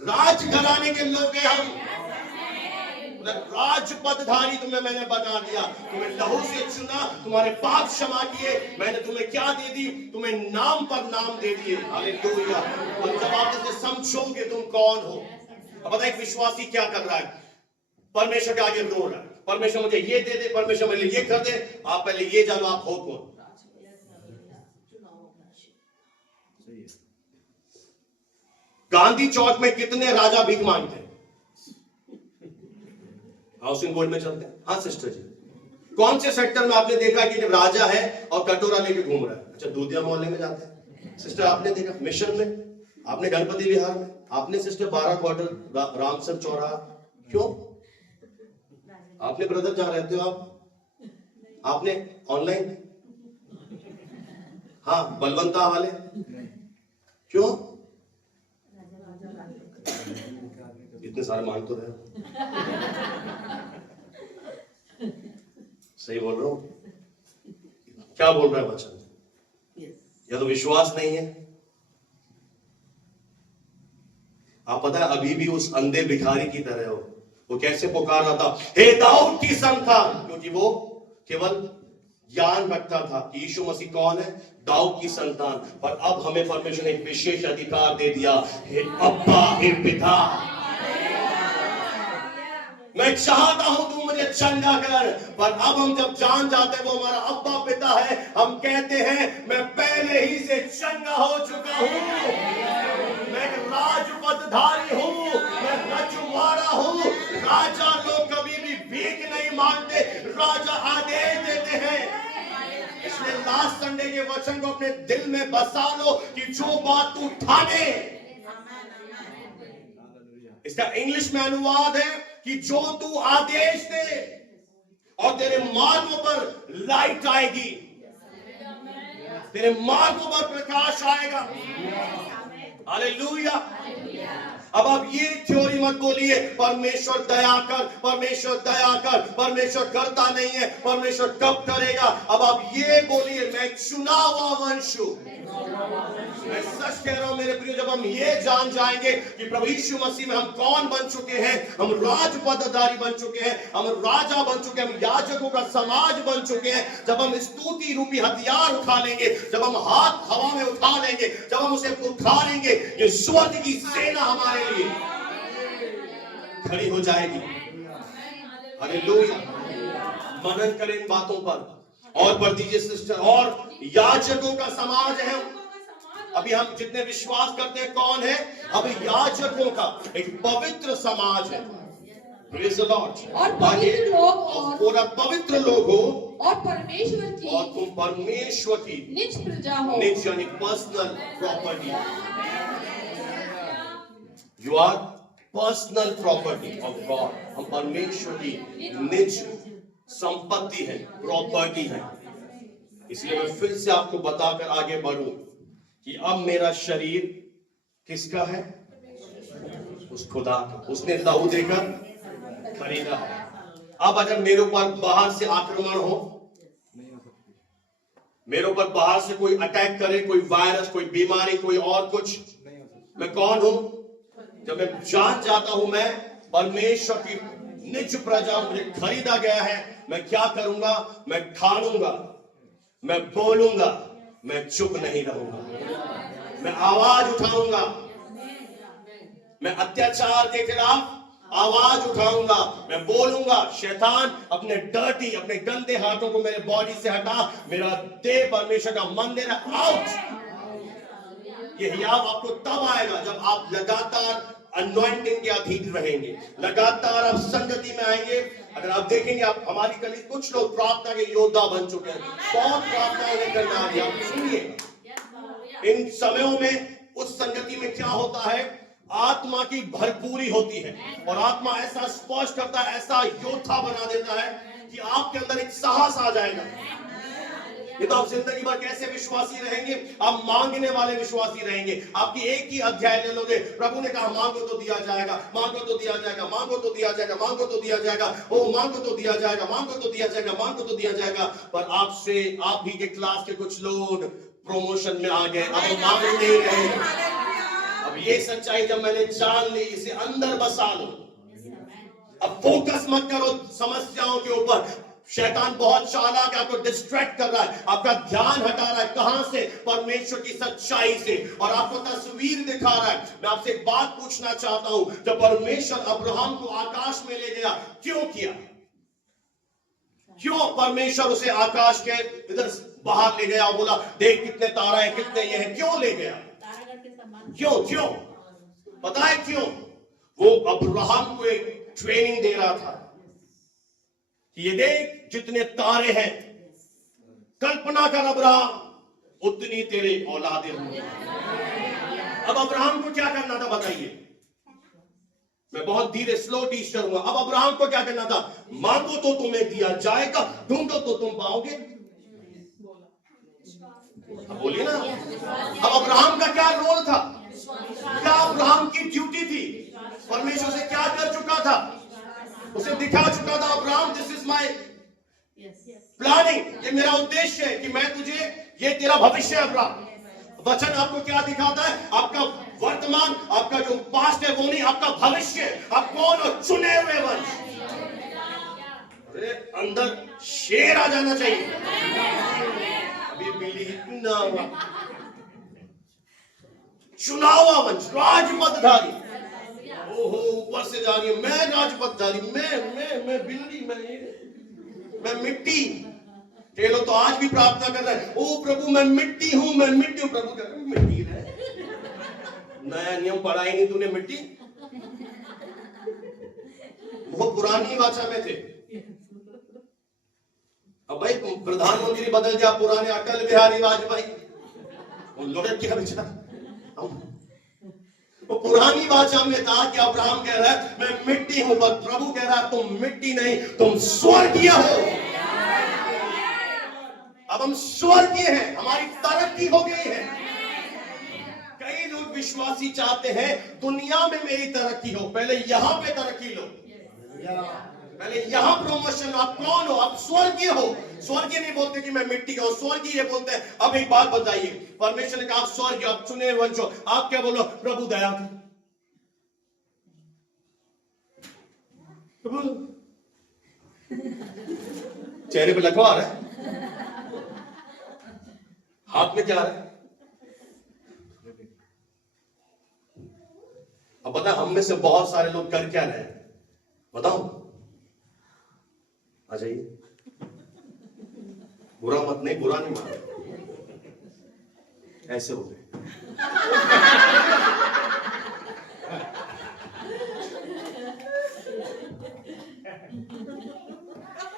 राज घराने के लोग हैं हम। राजपदधारी तुम्हें मैंने बना दिया, तुम्हें लहू से चुना, तुम्हारे पाप क्षमा किए, मैंने तुम्हें क्या दे दी? तुम्हें नाम पर नाम दे दिए। हालेलुया। और जब आप इसे समझोगे तुम कौन हो। अब पता है एक विश्वासी क्या कर रहा है? परमेश्वर के आगे रो रहा है, परमेश्वर मुझे ये दे दे, परमेश्वर मेरे लिए ये कर दे। आप पहले ये जानो आप हो कौन। गांधी चौक में कितने राजा भीख मांगते हैं? हाउसिंग बोर्ड में चलते हैं। हाँ सिस्टर जी, कौन से सेक्टर में आपने देखा कि जब राजा है और कटोरा लेके घूम रहा है? अच्छा, दूधिया मोहल्ले में जाते हैं। सिस्टर आपने देखा मिशन में, आपने गणपति विहार में, आपने सिस्टर 12 क्वार्टर रामसर चौराहा। क्यों? आपने ब्रदर जहां रहते हो आपने ऑनलाइन, हाँ बलवंता वाले। क्यों? इतने सारे मांग तो रहे हो। सही बोल रहा हूं? क्या बोल रहा है वचन? या तो विश्वास नहीं है। आप पता है अभी भी उस अंधे भिखारी की तरह हो। वो कैसे पुकार रहा था, हे दाऊद की संतान, क्योंकि वो केवल ज्ञान रखता था कि यीशु मसीह कौन है, दाऊद की संतान। पर अब हमें परमेश्वर ने एक विशेष अधिकार दे दिया, हे अब्बा, हे पिता। मैं चाहता हूं तू मुझे चंगा कर, पर अब हम जब जान जाते हैं वो हमारा अब्बा पिता है, हम कहते हैं मैं पहले ही से चंगा हो चुका हूं, मैं राजपदधारी हूं, मैं रखवाला हूं। राजा लोग कभी भी भीख नहीं मांगते, राजा आदेश देते हैं। इसलिए लास्ट संडे के वचन को अपने दिल में बसा लो कि जो बात तू ठाने, इसका इंग्लिश में अनुवाद है कि जो तू आदेश दे और तेरे मार्गों पर लाइट आएगी, तेरे मार्गों पर प्रकाश आएगा। हालेलुया। अब आप ये थ्योरी मत बोलिए परमेश्वर दया कर, परमेश्वर दया कर, परमेश्वर करता नहीं है, परमेश्वर कब करेगा। अब आप ये बोलिए मैं चुना हुआ वंश हूं। मैं सच कह रहा हूं मेरे प्रिय, जब हम ये जान जाएंगे कि प्रभु यीशु मसीह में हम कौन बन चुके हैं, हम राजपदधारी बन चुके हैं, हम राजा बन चुके हैं, हम याजकों का समाज बन चुके हैं, जब हम स्तुति रूपी हथियार उठा लेंगे, जब हम हाथ हवा में उठा लेंगे, जब हम उसे पुकारेंगे, ये स्वर्ग की सेना हमारे लिए खड़ी हो जाएगी। हालेलुया। मनन करें इन बातों पर और बढ़ दीजिए सिस्टर। और याजकों का समाज है। अभी हम जितने विश्वास करते हैं कौन है, अब याजकों का एक पवित्र समाज है। Praise the Lord। और पवित्र लोग और पवित्र लोग हो और परमेश्वर की, और तुम परमेश्वर की निज प्रजा हो, निज यानी personal property. You are personal property of God. हम परमेश्वर की निज संपत्ति है, प्रॉपर्टी है। इसलिए मैं फिर से आपको बताकर आगे बढ़ूं कि अब मेरा शरीर किसका है? उस खुदा का। उसने लहू देकर खरीदा है। अब अगर मेरे ऊपर बाहर से आक्रमण हो, मेरे ऊपर बाहर से कोई अटैक करे, कोई वायरस, कोई बीमारी, कोई और कुछ, मैं कौन हूं? जब मैं जान जाता हूं मैं परमेश्वर की निज प्रजा, मुझे खरीदा गया है, मैं क्या करूंगा? मैं ठानूंगा, मैं बोलूंगा, मैं चुप नहीं रहूंगा, मैं आवाज उठाऊंगा, मैं अत्याचार के खिलाफ आवाज उठाऊंगा, मैं बोलूंगा, शैतान अपने डर्टी, अपने गंदे हाथों को मेरे बॉडी से हटा, मेरा देह परमेश्वर का मंदिर है, आउट। ये हियाव आपको तब आएगा जब आप लगातार अनॉइंटिंग के अधीन रहेंगे, लगातार आप संगति में आएंगे। अगर आप देखेंगे, आप हमारी कली कुछ लोग प्रार्थना के योद्धा बन चुके हैं, बहुत प्रार्थना उन्हें करना आ गया। आप सुनिए, इन समयों में उस संगति में क्या होता है? आत्मा की भरपूरी होती है और आत्मा ऐसा स्पष्ट करता है, ऐसा योद्धा बना देता है कि आपके अंदर एक साहस आ जाएगा। ये तो आप जिंदगी भर कैसे विश्वासी रहेंगे? आप मांगने वाले विश्वासी रहेंगे। आपकी एक ही अध्याय ले लोगे, प्रभु ने कहा मांगो तो दिया जाएगा, मांगो तो दिया जाएगा, मांगो तो दिया जाएगा, मांगो तो दिया जाएगा, ओ मांगो तो दिया जाएगा, मांगो तो दिया जाएगा, मांगो तो दिया जाएगा। पर आपसे, आप ही के क्लास के कुछ लोग प्रमोशन में आ गए, अब मांग नहीं रहे। अब ये सच्चाई जब मैंने जान ली, इसे अंदर बसा लो। अब फोकस मत करो समस्याओं के ऊपर। शैतान बहुत चालाक है, आपको डिस्ट्रैक्ट कर रहा है, आपका ध्यान हटा रहा है। कहां से? परमेश्वर की सच्चाई से, और आपको तस्वीर दिखा रहा है। मैं आपसे एक बात पूछना चाहता हूं, जब परमेश्वर अब्राहम को आकाश में ले गया, क्यों किया? क्यों परमेश्वर उसे आकाश के इधर बाहर ले गया, बोला देख कितने तारा है, कितने ये है? क्यों ले गया? क्यों? क्यों? पता है क्यों? वो अब्राहम को एक ट्रेनिंग दे रहा था कि ये देख जितने तारे हैं, कल्पना कर अब्राहम, उतनी तेरे औलादे होंगे। अब अब्राहम को क्या करना था बताइए? मैं बहुत धीरे स्लो टीच करूंगा। अब अब्राहम को क्या करना था? मांगो तो तुम्हें दिया जाएगा, ढूंढो तो तुम पाओगे। अब बोलिए ना। अब अब्राहम का क्या रोल था? क्या अब्राहम की ड्यूटी थी? परमेश्वर से क्या कर चुका था? उसे दिखा चुका था, Abraham this is my planning, ये मेरा उद्देश्य है कि मैं तुझे, ये तेरा भविष्य है। अब्राहम, वचन आपको क्या दिखाता है? आपका वर्तमान, आपका जो पास्ट है वो नहीं, आपका भविष्य। आप कौन हो? चुने हुए वंश। अरे अंदर शेर आ जाना चाहिए। अभी बिलीव ना हुआ। चुना हुआ वंश, राजपदधारी। ओहो, ऊपर से जा रही है, मैं राजपदधारी, मैं बिल्ली, मैं मिट्टी। ये लोग तो आज भी प्रार्थना कर रहे हैं, ओ प्रभु मैं मिट्टी हूं, मैं मिट्टी हूं। प्रभु कह रहे हैं मिट्टी है, नया नियम पढ़ा ही नहीं तूने मिट्टी। वो पुरानी भाषा में थे। अब भाई प्रधानमंत्री बदल जा, पुराने अटल बिहारी वाजपेयी, उन लोग क्या बेचारा, वो पुरानी भाषा में था कि अब्राहम कह रहा है मैं मिट्टी हूं, पर प्रभु कह रहा है तुम मिट्टी नहीं, तुम स्वर्गीय हो। अब हम स्वर्गीय हैं, हमारी तरक्की हो गई है। कई लोग विश्वासी चाहते हैं दुनिया में मेरी तरक्की हो, पहले यहां पे तरक्की लो, पहले यहां प्रमोशन। आप कौन हो? आप स्वर्गीय हो। स्वर्गीय नहीं बोलते कि मैं मिट्टी का हूं, स्वर्गीय बोलते हैं। अब एक बात बताइए, परमेश्वर ने कहा आप स्वर्गीय, आप चुने वंश हो, आप क्या बोलो? प्रभु दया कर। चेहरे पे लखवा आ रहा है, हाथ में क्या आ रहा है? अब पता हम में से बहुत सारे लोग कर क्या रहे हैं बताओ? आ जाइए, बुरा मत, नहीं बुरा नहीं माना, ऐसे हो गए।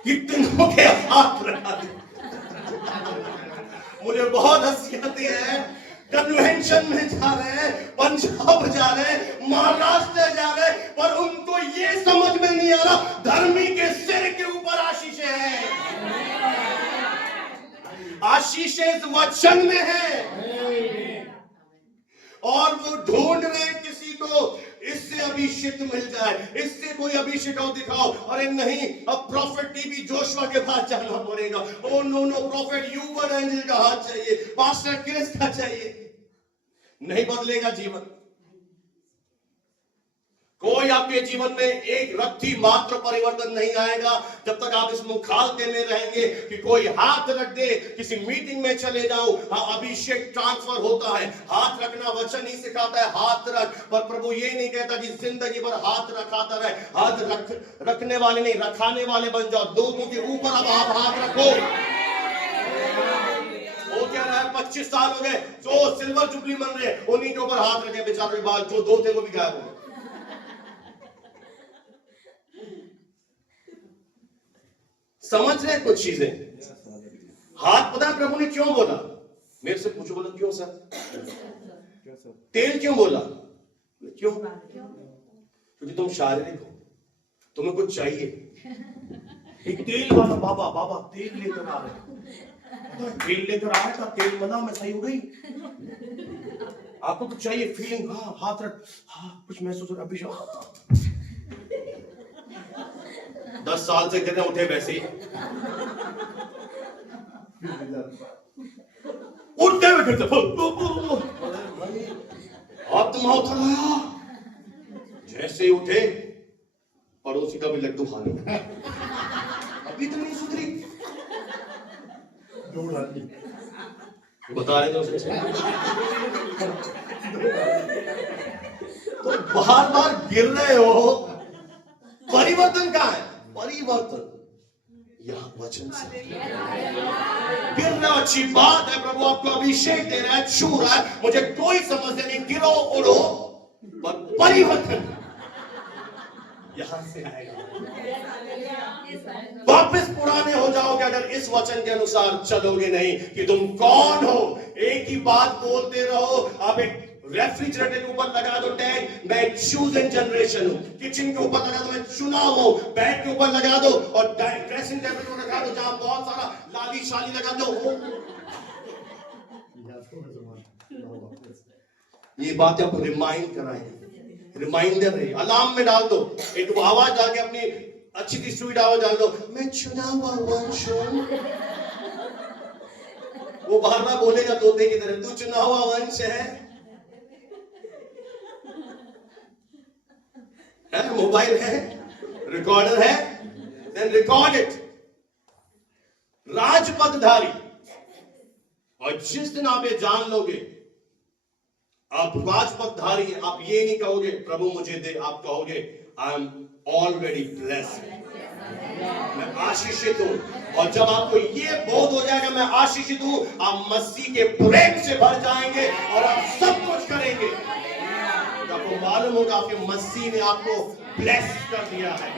कितनों के हाथ लगा दे। मुझे बहुत हंसी आती है, कन्वेंशन में जा रहे हैं, पंजाब जा रहे हैं, महाराष्ट्र जा रहे हैं, पर उनको ये समझ में नहीं आ रहा धर्मी के सिर के ऊपर आशीष है। आशीषें इस वचन में है, और वो ढूंढ रहे हैं किसी को इससे अभिषेक मिल जाए, इससे कोई अभिषेक हो दिखाओ। अरे नहीं, अब प्रॉफिट टीबी जोशुआ के पास जाना पड़ेगा। ओ नो नो, प्रॉफिट यूबर एंजल का हाथ चाहिए, पास्टर क्रिस का चाहिए। नहीं बदलेगा जीवन। कोई आपके जीवन में एक रत्ती मात्र परिवर्तन नहीं आएगा जब तक आप इस मुखालते में रहेंगे कि कोई हाथ रख दे, किसी मीटिंग में चले जाओ। हाँ, अभिषेक ट्रांसफर होता है, हाथ रखना वचन ही सिखाता है, हाथ रख। पर प्रभु ये नहीं कहता कि जिंदगी भर हाथ रखाता रहे। हाथ रखने वाले नहीं, रखाने वाले बन जाओ। लोगों के ऊपर अब आप हाथ रखो। वो क्या रहा है, 25 साल हो गए, जो सिल्वर जुबली बन रहे उन्हीं के ऊपर हाथ रखे। बेचारे बाल जो 2 थे वो भी गायब हो गए। समझ रहे कुछ चीजें। हाथ पता है प्रभु ने क्यों बोला? मेरे से पूछो, बोला क्यों सर? तेल क्यों बोला? क्यों? क्योंकि तुम शारीरिक हो, तुम्हें कुछ चाहिए। एक तेल वाला बाबा तेल लेकर आ रहे, तेल लेकर आया था, तेल बना, मैं सही हो गई। आपको कुछ चाहिए, फीलिंग, हाँ हाथ रख, हाँ कुछ महसूस हो रहा, अभिषेक। 10 साल से गिरने उठे वैसे ही उठते हुए गिरते, अब तुम उठ रहा। जैसे ही उठे, पड़ोसी का भी लड्डू खा लिया। अभी तो नहीं सुधरी, बता रहे थे उसने। तो बार बार गिर रहे हो, परिवर्तन कहाँ है? परिवर्तन यहां वचन से। गिरना अच्छी बात है, प्रभु आपको अभिषेक दे रहा है, छू रहा है, मुझे कोई समस्या नहीं, गिरो उड़ो, पर परिवर्तन यहां से आएगा। वापस पुराने हो जाओगे अगर इस वचन के अनुसार चलोगे नहीं कि तुम कौन हो। एक ही बात बोलते रहो। आप एक रेफ्रिजरेटर के ऊपर लगा दो टैग, मैं चूजन जनरेशन हूं। किचन के ऊपर लगा दो, मैं चुनाव हूं। बेड के ऊपर लगा दो और ड्रेसिंग टेबल पर लगा दो, जहां बहुत सारा लाली शाली लगा दो। ये बातें आपको रिमाइंड कराएंगे, रिमाइंडर रहे। अलार्म में डाल दो, एक आवाज डाल के, अपनी अच्छी सी स्वीट आवाज डाल दो, मैं चुना हुआ वंश हूं। वो बार बार बोलेगा तोते की तरह, तू चुना हुआ वंश है। मोबाइल है, रिकॉर्डर है, देन रिकॉर्ड इट। राजपदधारी। और जिस दिन आप ये जान लोगे आप राजपदधारी हैं, आप ये नहीं कहोगे प्रभु मुझे दे, आप कहोगे आई एम ऑलरेडी ब्लेस्ड, मैं आशीषित हूं। और जब आपको ये बोध हो जाएगा मैं आशीषित हूं, आप मसीह के प्रेम से भर जाएंगे और आप सब कुछ करेंगे। आपको मालूम होगा कि मसीह ने आपको ब्लेस कर दिया है।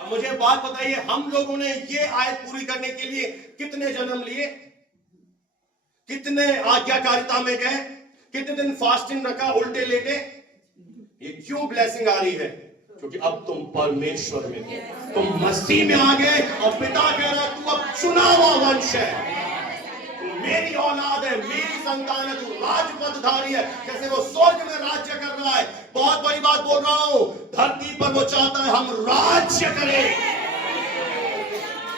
अब मुझे बात बताइए, हम लोगों ने ये आयत पूरी करने के लिए कितने जन्म लिए, कितने आज्ञाकारिता में गए, कितने दिन फास्टिंग रखा, उल्टे लेटे? ये क्यों ब्लेसिंग आ रही है? क्योंकि अब तुम परमेश्वर में, तुम मसीह में आ गए और पिता कह रहा है तू अब चुना हुआ वंश है, मेरी औलाद है, मेरी संतान है, तू राजपदधारी है। जैसे वो स्वर्ग में राज्य कर रहा है, बहुत बड़ी बात बोल रहा हूं, धरती पर वो चाहता है हम राज्य करें।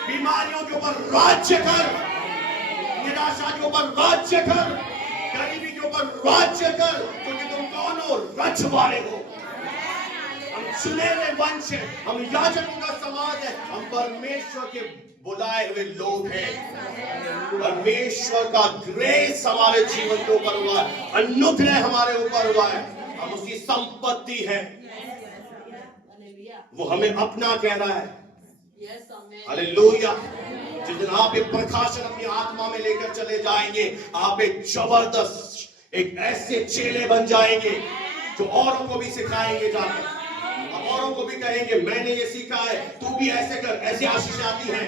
बीमारियों के ऊपर राज्य कर, निराशा के ऊपर राज्य कर, गरीबी के ऊपर राज्य कर, क्योंकि तुम कौन हो? रखवाले हो। हम चुने हुए वंश है, हम याजकों का समाज है, हम परमेश्वर के बुलाए हुए लोग हैं। परमेश्वर का ग्रेस हमारे जीवन के ऊपर हुआ है, अनुग्रह हमारे ऊपर हुआ है, हम उसकी संपत्ति है। वो हमें अपना कह रहा है। हालेलुया। जिस दिन आप एक प्रकाशन अपनी आत्मा में लेकर चले जाएंगे, आप एक जबरदस्त, एक ऐसे चेले बन जाएंगे जो औरों को भी सिखाएंगे जाकर, औरों को भी कहेंगे मैंने ये सीखा है, तू भी ऐसे कर, ऐसी आशीष आती है।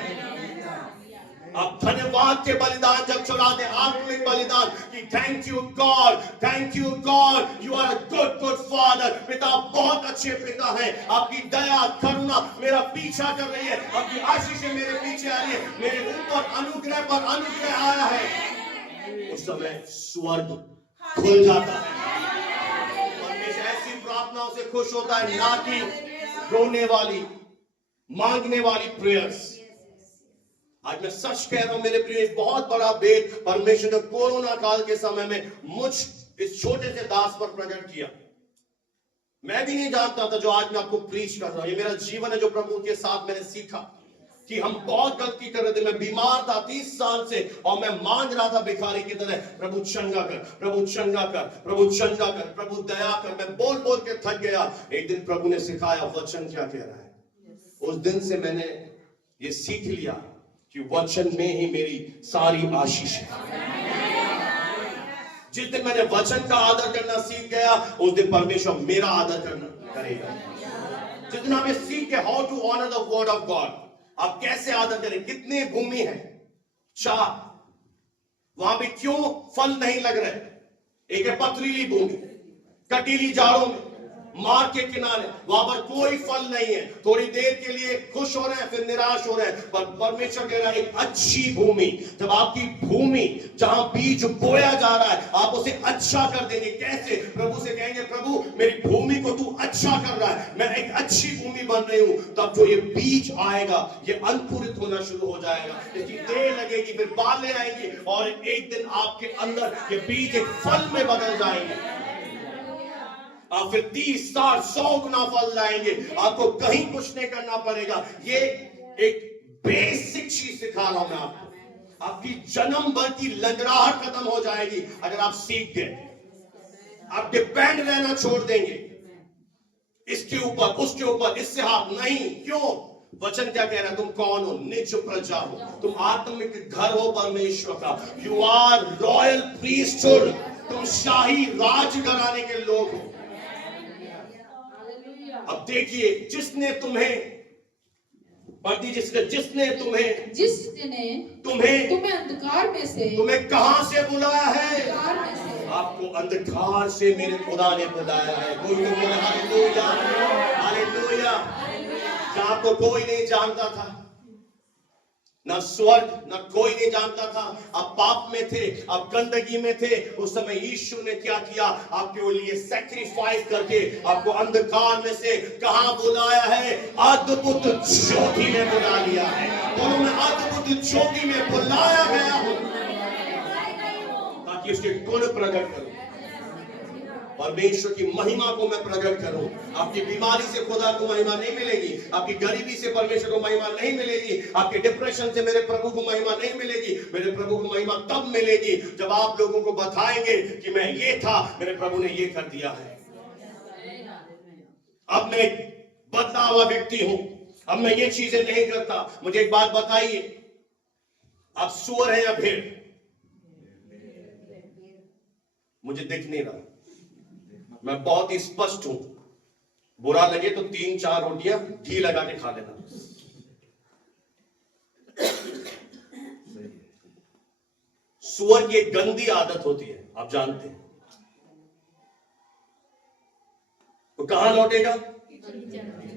आप धन्यवाद के बलिदान जब चढ़ाते हैं, आत्मिक बलिदान कि thank you God, you are a good father. पिता बहुत अच्छे पिता हैं, आपकी दया करुणा मेरा पीछा कर रही है, आपकी आशीषें मेरे पीछे आ रही है, मेरे ऊपर अनुग्रह पर अनुग्रह आया है। उस समय स्वर्ग खुल जाता है, परमेश्वर ऐसी प्रार्थनाओं से खुश होता है, ना कि रोने वाली मांगने वाली प्रेयर्स। आज मैं सच कह रहा हूं मेरे प्रिय, एक बहुत बड़ा भेद परमेश्वर ने कोरोना काल के समय में मुझ इस छोटे से दास पर प्रकट किया। मैं भी नहीं जानता था जो आज मैं आपको प्रीच कर रहा हूं। ये मेरा जीवन है जो प्रभु के साथ मैंने सीखा कि हम बहुत गलती कर रहे थे। मैं बीमार था 30 साल से और मैं मांग रहा था भिखारी की तरह, प्रभु चंगा कर, प्रभु चंगा कर, प्रभु चंगा कर, प्रभु दया कर। मैं बोल बोल के थक गया। एक दिन प्रभु ने सिखाया वचन क्या कह रहा है। उस दिन से मैंने ये सीख लिया कि वचन में ही मेरी सारी आशीष है। जिस दिन मैंने वचन का आदर करना सीख गया, उस दिन परमेश्वर मेरा आदर करना करेगा। जिस दिन आप ये सीख के how to honour the word of God, आप कैसे आदर करें। कितनी भूमि है, 4, वहां पे क्यों फल नहीं लग रहे। एक है पथरीली भूमि, कटीली जाड़ों में, मार्ग के किनारे, वहां पर कोई फल नहीं है। थोड़ी देर के लिए खुश हो रहे हैं, फिर निराश हो रहे हैं। पर परमेश्वर कह रहा है एक अच्छी भूमि, जब आपकी भूमि जहां बीज बोया जा रहा है, आप उसे अच्छा कर देंगे। कैसे? प्रभु से कहेंगे, प्रभु मेरी भूमि को तू अच्छा कर रहा है, मैं एक अच्छी भूमि बन रही हूं। तब जो ये बीज आएगा, ये अंकुरित होना शुरू हो जाएगा। इसकी देर लगेगी, फिर बालें आएंगी और एक दिन आपके अंदर ये बीज एक फल में बदल जाएंगे। आप फिर 30, 60, 100 गुना फल लाएंगे। आपको कहीं कुछ नहीं करना पड़ेगा। ये एक बेसिक चीज सिखा रहा हूं मैं आपको। आपकी जन्म भर की लंगड़ाहट खत्म हो जाएगी अगर आप सीख गए। आप डिपेंड रहना छोड़ देंगे इसके ऊपर, उसके ऊपर, इससे हाथ नहीं। क्यों? वचन क्या कह रहा है? तुम कौन हो? निज प्रजा हो, तुम आत्मिक घर हो परमेश्वर का। यू आर रॉयल प्रीस्टहुड, तुम शाही राज घराने के लोग हो। अब देखिए, जिसने तुम्हें तुम्हें अंधकार में से, तुम्हें कहां से बुलाया है? अंधकार में से, आपको अंधकार से मेरे खुदा ने बुलाया है। कोई तो बोले हालेलुया, हालेलुया। जहां आपको कोई नहीं जानता था, ना स्वर्ग, ना कोई नहीं जानता था। आप पाप में थे, आप गंदगी में थे। उस समय यीशु ने क्या किया? आपके लिए सैक्रिफाइस करके आपको अंधकार में से कहां बुलाया है? अद्भुत ज्योति में बुला लिया है। बोलो, मैं अद्भुत ज्योति में बुलाया गया हूं ताकि उसके गुण प्रकट करूं, परमेश्वर की महिमा को मैं प्रकट करूं। आपकी बीमारी से खुदा को महिमा नहीं मिलेगी, आपकी गरीबी से परमेश्वर को महिमा नहीं मिलेगी, आपके डिप्रेशन से मेरे प्रभु को महिमा नहीं मिलेगी। मेरे प्रभु को महिमा तब मिलेगी जब आप लोगों को बताएंगे कि मैं ये था, मेरे प्रभु ने ये कर दिया है। अब मैं बदला हुआ व्यक्ति हूं, अब मैं ये चीजें नहीं करता। मुझे एक बात बताइए, आप सुअर हैं या भेड़? मुझे दिख नहीं रहा, मैं बहुत ही स्पष्ट हूं। बुरा लगे तो 3-4 रोटियां घी लगा के खा लेना। सुअर की एक गंदी आदत होती है, आप जानते हैं। तो कहां लौटेगा?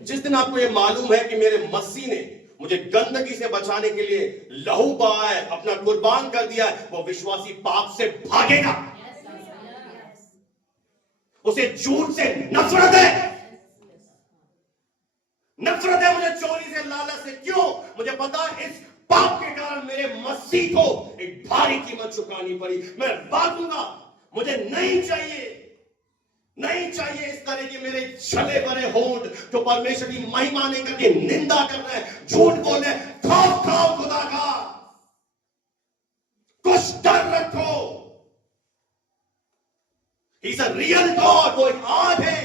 जिस दिन आपको यह मालूम है कि मेरे मसीह ने मुझे गंदगी से बचाने के लिए लहू बहाया है, अपना कुर्बान कर दिया है, वो विश्वासी पाप से भागेगा। उसे झूठ से नफरत है, नफरत है मुझे चोरी से, लालच से। क्यों? मुझे पता है इस पाप के कारण मेरे मसीह को एक भारी कीमत चुकानी पड़ी। मैं भागूंगा, मुझे नहीं चाहिए, नहीं चाहिए इस तरह के मेरे छले भरे होंठ जो परमेश्वर की महिमा नहीं करके निंदा कर रहे हैं, झूठ बोल रहे हैं। खौफ खाओ खुदा का, कुछ डर रखो। He's a real God, वो एक आग है।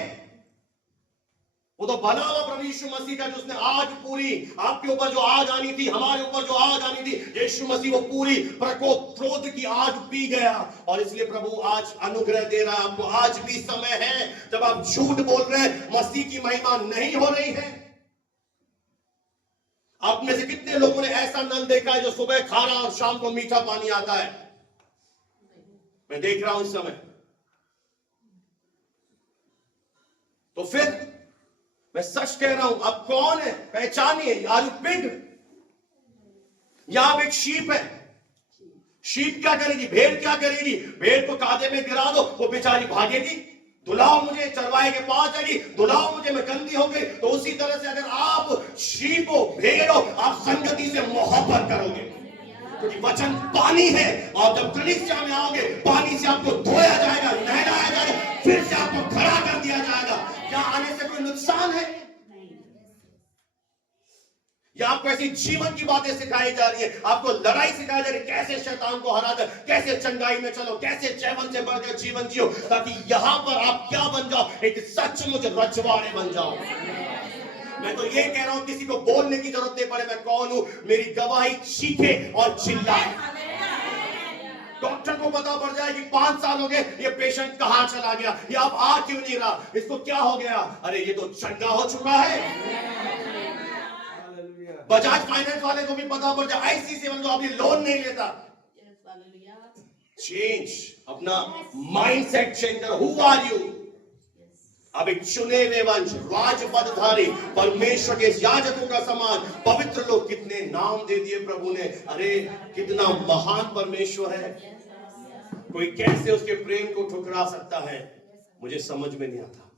वो तो भला हुआ प्रभु यीशु मसीह का, जिसने आग पूरी आपके ऊपर जो आग आनी थी, हमारे ऊपर जो आग आनी थी, यीशु मसीह वो पूरी प्रकोप क्रोध की आग पी गया। और इसलिए प्रभु आज अनुग्रह दे रहा है आपको। आज भी समय है जब आप झूठ बोल रहे हैं, मसीह की महिमा नहीं हो रही है। आप में से कितने लोगों ने ऐसा नल देखा है जो सुबह खारा और शाम को मीठा पानी आता है? मैं देख रहा हूं इस समय। तो फिर मैं सच कह रहा हूं, आप कौन है पहचानिए। आर यू पिग या आप एक शीप है? शीप क्या करेगी? भेड़ क्या करेगी? भेड़ को कादे में गिरा दो, वो बेचारी भागेगी। दुलाओ मुझे, चरवाहे के पास जाएगी, दुलाओ मुझे, मैं गंदी हो गई। तो उसी तरह से अगर आप शीप हो, भेड़ हो, आप संगति से मोहब्बत करोगे, क्योंकि वचन पानी है। और जब कलीसिया में आओगे, पानी से आपको धोया जाएगा, नहलाया जाएगा, फिर से आपको खड़ा कर दिया जाएगा। क्या आने से कोई नुकसान है? या आपको ऐसी जीवन की बातें सिखाई जा रही है, आपको लड़ाई सिखाई जा रही है, कैसे शैतान को हरा दे, कैसे चंगाई में चलो, कैसे जीवन से बढ़कर जीवन जियो, ताकि यहां पर आप क्या बन जाओ? एक सचमुच रजवाड़े बन जाओ। मैं तो ये कह रहा हूं, किसी को बोलने की जरूरत नहीं पड़े मैं कौन हूं। मेरी गवाही चीखे और चिल्लाए। डॉक्टर को पता पड़ जाए कि 5 साल हो गए, ये पेशेंट कहां चला गया, ये अब आ क्यों नहीं रहा, इसको क्या हो गया? अरे ये तो चंगा हो चुका है। बजाज फाइनेंस वाले को भी पता पड़ जाए, आईसीसी वाले को अभी लोन नहीं लेता। चेंज अपना माइंडसेट चेंज करो। Who are you? अब एक चुने हुए वंश, राजपदधारी, परमेश्वर के याजकों का समान पवित्र लोग। कितने नाम दे दिए प्रभु ने। अरे कितना महान परमेश्वर है। कोई कैसे उसके प्रेम को ठुकरा सकता है, मुझे समझ में नहीं आता।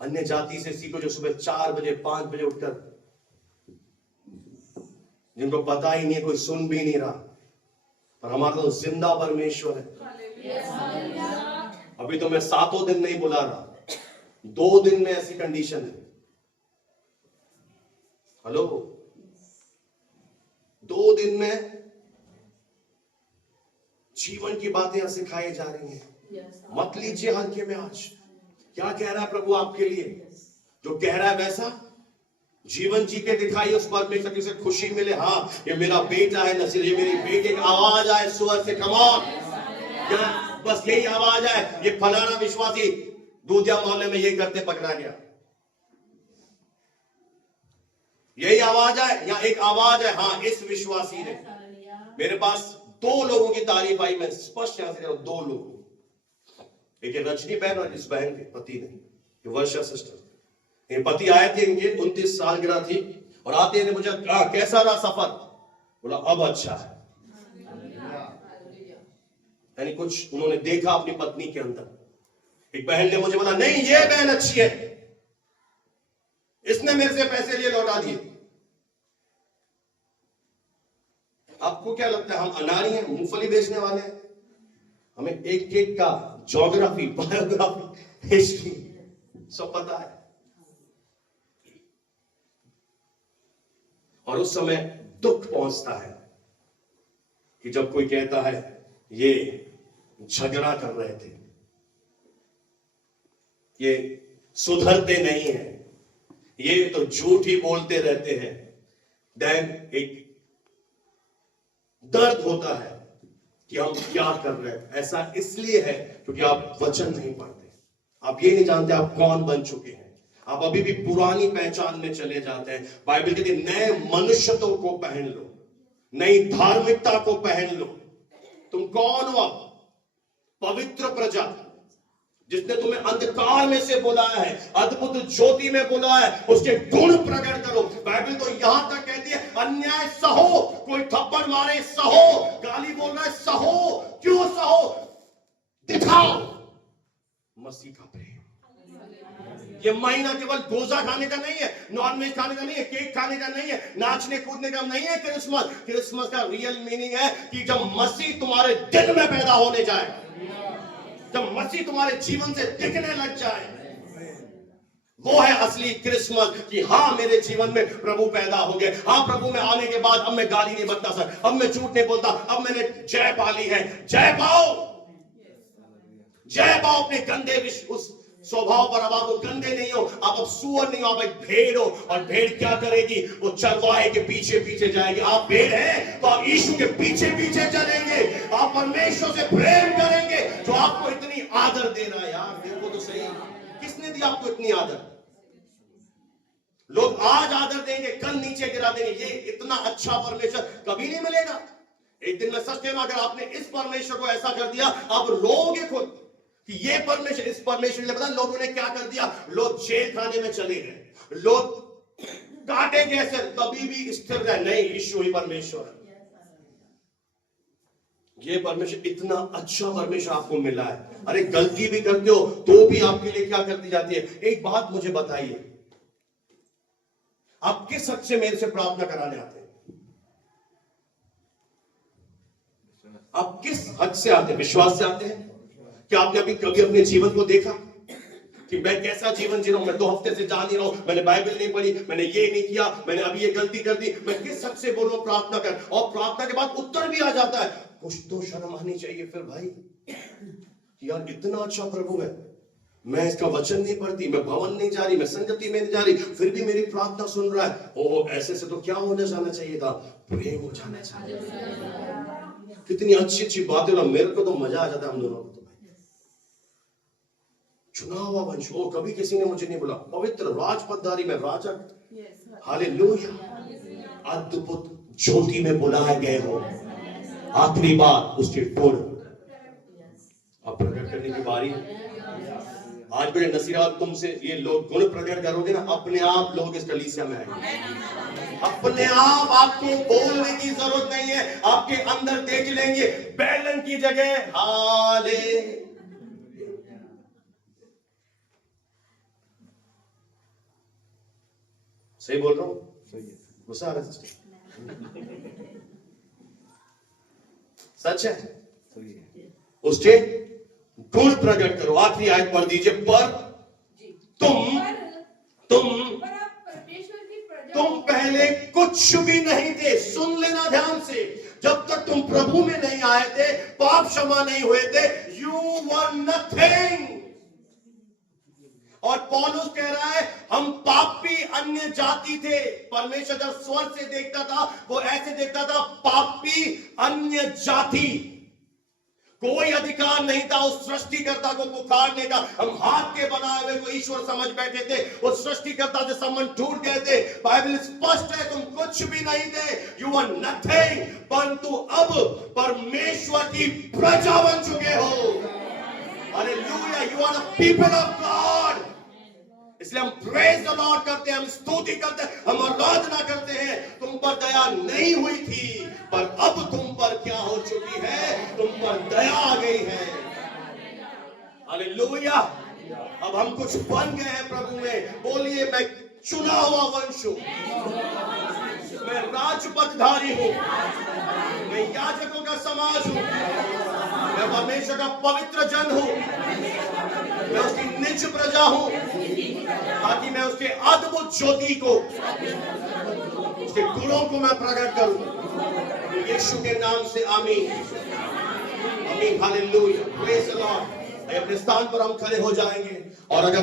अन्य जाति से सीखो जो सुबह 4 बजे 5 बजे उठकर, जिनको पता ही नहीं है, कोई सुन भी नहीं रहा, पर हमारा तो जिंदा परमेश्वर है। अभी तो मैं 7 दिन नहीं बुला रहा, 2 दिन में ऐसी कंडीशन है। हेलो, 2 दिन में जीवन की बातें यहां सिखाई जा रही हैं। मत लीजिए हल्के में। आज क्या कह रहा है प्रभु आपके लिए? जो कह रहा है वैसा जीवन जी के दिखाइए, उस परमेश्वर से खुशी मिले। हाँ, ये मेरा बेटा है नसीर, ये मेरी बेटी। एक आवाज आए स्वर से, कम ऑन। क्या बस यही आवाज है? ये फलाना विश्वासी दूधिया मोहल्ले में ये करते पकड़ा गया, यही आवाज है? या एक आवाज है, हाँ इस विश्वासी ने। मेरे पास 2 लोगों की तारीफ आई, मैं स्पष्ट यहां से कह रहा हूं, 2 लोग। एक रजनी बहन और इस बहन के पति ने, वर्षा सिस्टर। ये पति आए थे, इनके 29 सालगिरह थी, और आते ने मुझे कहा कैसा रहा सफर? बोला अब अच्छा है। यानी कुछ उन्होंने देखा अपनी पत्नी के अंदर। एक बहन ने मुझे बोला नहीं ये बहन अच्छी है, इसने मेरे से पैसे लिए लौटा दिए। आपको क्या लगता है हम अनाड़ी हैं, मूंगफली बेचने वाले हैं? हमें एक एक का ज्योग्राफी, बायोग्राफी, हिस्ट्री सब पता है। और उस समय दुख पहुंचता है कि जब कोई कहता है ये झगड़ा कर रहे थे, ये सुधरते नहीं हैं, ये तो झूठ ही बोलते रहते हैं। देन एक दर्द होता है कि हम क्या कर रहे हैं। ऐसा इसलिए है क्योंकि आप वचन नहीं पढ़ते, आप ये नहीं जानते आप कौन बन चुके हैं। आप अभी भी पुरानी पहचान में चले जाते हैं। बाइबल कहती है नए मनुष्यत्व को पहन लो, नई धार्मिकता को पहन लो। तुम कौन हो? अब पवित्र प्रजा, जिसने तुम्हें अंधकार में से बुलाया है, अद्भुत ज्योति में बुलाया है, उसके गुण प्रकट करो। बाइबल तो यहां तक कहती है अन्याय सहो, कोई थप्पड़ मारे सहो, गाली बोल रहा है सहो। क्यों सहो? दिखाओ मसीह का प्रेम। ये महीना केवल डोसा खाने का नहीं है, नॉनवेज खाने का नहीं है, केक खाने का नहीं है, नाचने कूदने का नहीं है। क्रिसमस का रियल मीनिंग है कि जब मसीह तुम्हारे दिल में पैदा होने जाए, जब मसीह तुम्हारे जीवन से दिखने लग जाए, वो है असली क्रिसमस। कि हाँ मेरे जीवन में प्रभु पैदा हो गए। हाँ प्रभु में आने के बाद अब मैं गाली नहीं बकता सर, अब मैं झूठ नहीं बोलता, अब मैंने जय पा ली है। जय पाओ, जय पाओ अपने गंदे उस स्वभाव पर। अब आप गंदे नहीं हो, आप अब सुअर नहीं हो, आप एक भेड़ हो। और भेड़ क्या करेगी? वो चरवाहे के पीछे पीछे जाएगी। आप भेड़ हैं तो आप यीशु के पीछे पीछे चलेंगे, आप परमेश्वर से प्रेम करेंगे जो आपको इतनी आदर दे रहा है। यार देखो तो सही, किसने दी आपको इतनी आदर? लोग आज आदर देंगे, कल नीचे गिरा देंगे। ये इतना अच्छा परमेश्वर कभी नहीं मिलेगा। एक दिन मैं सच कह रहा हूं, अगर आपने इस परमेश्वर को ऐसा कर दिया, आप रोगे खुद कि ये परमेश्वर, इस परमेश्वर ने, पता लोगों ने क्या कर दिया, लोग जेल खाने में चले गए, लोग काटे कैसे, कभी भी स्थिर रहे नहीं, यीशु ही परमेश्वर है। ये परमेश्वर इतना अच्छा परमेश्वर आपको मिला है। अरे गलती भी करते हो तो भी आपके लिए क्या कर दी जाती है। एक बात मुझे बताइए, आप किस हद से मेरे से प्रार्थना कराने आते हैं? आप किस हद से आते हैं? विश्वास से आते हैं? क्या आपने अभी कभी अपने जीवन को देखा कि मैं कैसा जीवन जी रहा हूं? मैं 2 हफ्ते से जा नहीं रहा हूं, मैंने बाइबल नहीं पढ़ी, मैंने ये नहीं किया, मैंने अभी ये गलती कर दी। मैं किस हद से बोलूं प्रार्थना कर, और प्रार्थना के बाद उत्तर भी आ जाता है। कुछ तो शर्म आनी चाहिए फिर भाई, यार इतना अच्छा प्रभु है, मैं इसका वचन नहीं पढ़ती, मैं भवन नहीं जा रही, मैं संगति में नहीं जा रही, फिर भी मेरी प्रार्थना सुन रहा है। ओह, ऐसे से तो क्या होने जाना चाहिए था, प्रेम हो जाना चाहिए। कितनी अच्छी अच्छी बातें, मेरे को तो मजा आ जाता है हम दोनों को। तो चुना हुआ वंश, ओ कभी किसी ने मुझे नहीं बोला पवित्र राजपदधारी में राजा, हालेलुया, अद्भुत ज्योति में बुलाए गए हो। आखिरी बात उसके टोड़ अब प्रकट करने की बारी है। आज बड़े नसीहत तुमसे ये लोग गुण प्रकट करोगे ना, अपने आप लोग इस कलीसिया में आएंगे। अपने आप, आपको बोलने की जरूरत नहीं है, आपके अंदर देख लेंगे बैलन की जगह हाले। सही बोल रहा हूं? गुस्सा आ रहा है? सच है। उसके गुण प्रकट करो। आखिरी आयत पढ़ दीजिए। पर तुम पहले कुछ भी नहीं थे। सुन लेना ध्यान से, जब तक तुम प्रभु में नहीं आए थे, पाप क्षमा नहीं हुए थे, यू वर नथिंग। और पौलुस कह रहा है हम पापी अन्य जाति थे। परमेश्वर जब स्वर्ग से देखता था, वो ऐसे देखता था, पापी अन्य जाति। कोई अधिकार नहीं था उस सृष्टिकर्ता को पुकारने का। हम हाथ के बनाए हुए को ईश्वर समझ बैठे थे, उस सृष्टिकर्ता से संबंध टूट गए थे। बाइबल स्पष्ट है, तुम कुछ भी नहीं थे, यू आर नथिंग। परंतु अब परमेश्वर की प्रजा बन चुके हो। Hallelujah, you are the people of God. इसलिए हम प्रेज द लॉर्ड करते हैं, हम स्तुति करते हैं, हम आराधना करते हैं। तुम पर दया नहीं हुई थी, पर अब तुम पर क्या हो चुकी है, तुम पर दया आ गई है। हालेलुया, अब हम कुछ बन गए हैं प्रभु में। बोलिए, मैं चुना हुआ वंश हूं, मैं राजपदधारी हूं, मैं याजकों का समाज हूं, मैं परमेश्वर का पवित्र जन हूं, मैं उसकी निज प्रजा हूं, ताकि मैं उसके अद्भुत ज्योति को, उसके गुणों को मैं प्रकट करूं। यीशु के नाम से आमीन, आमीन, हालेलुया, प्रेज द लॉर्ड। अपने स्थान पर हम खड़े हो जाएंगे, और अगर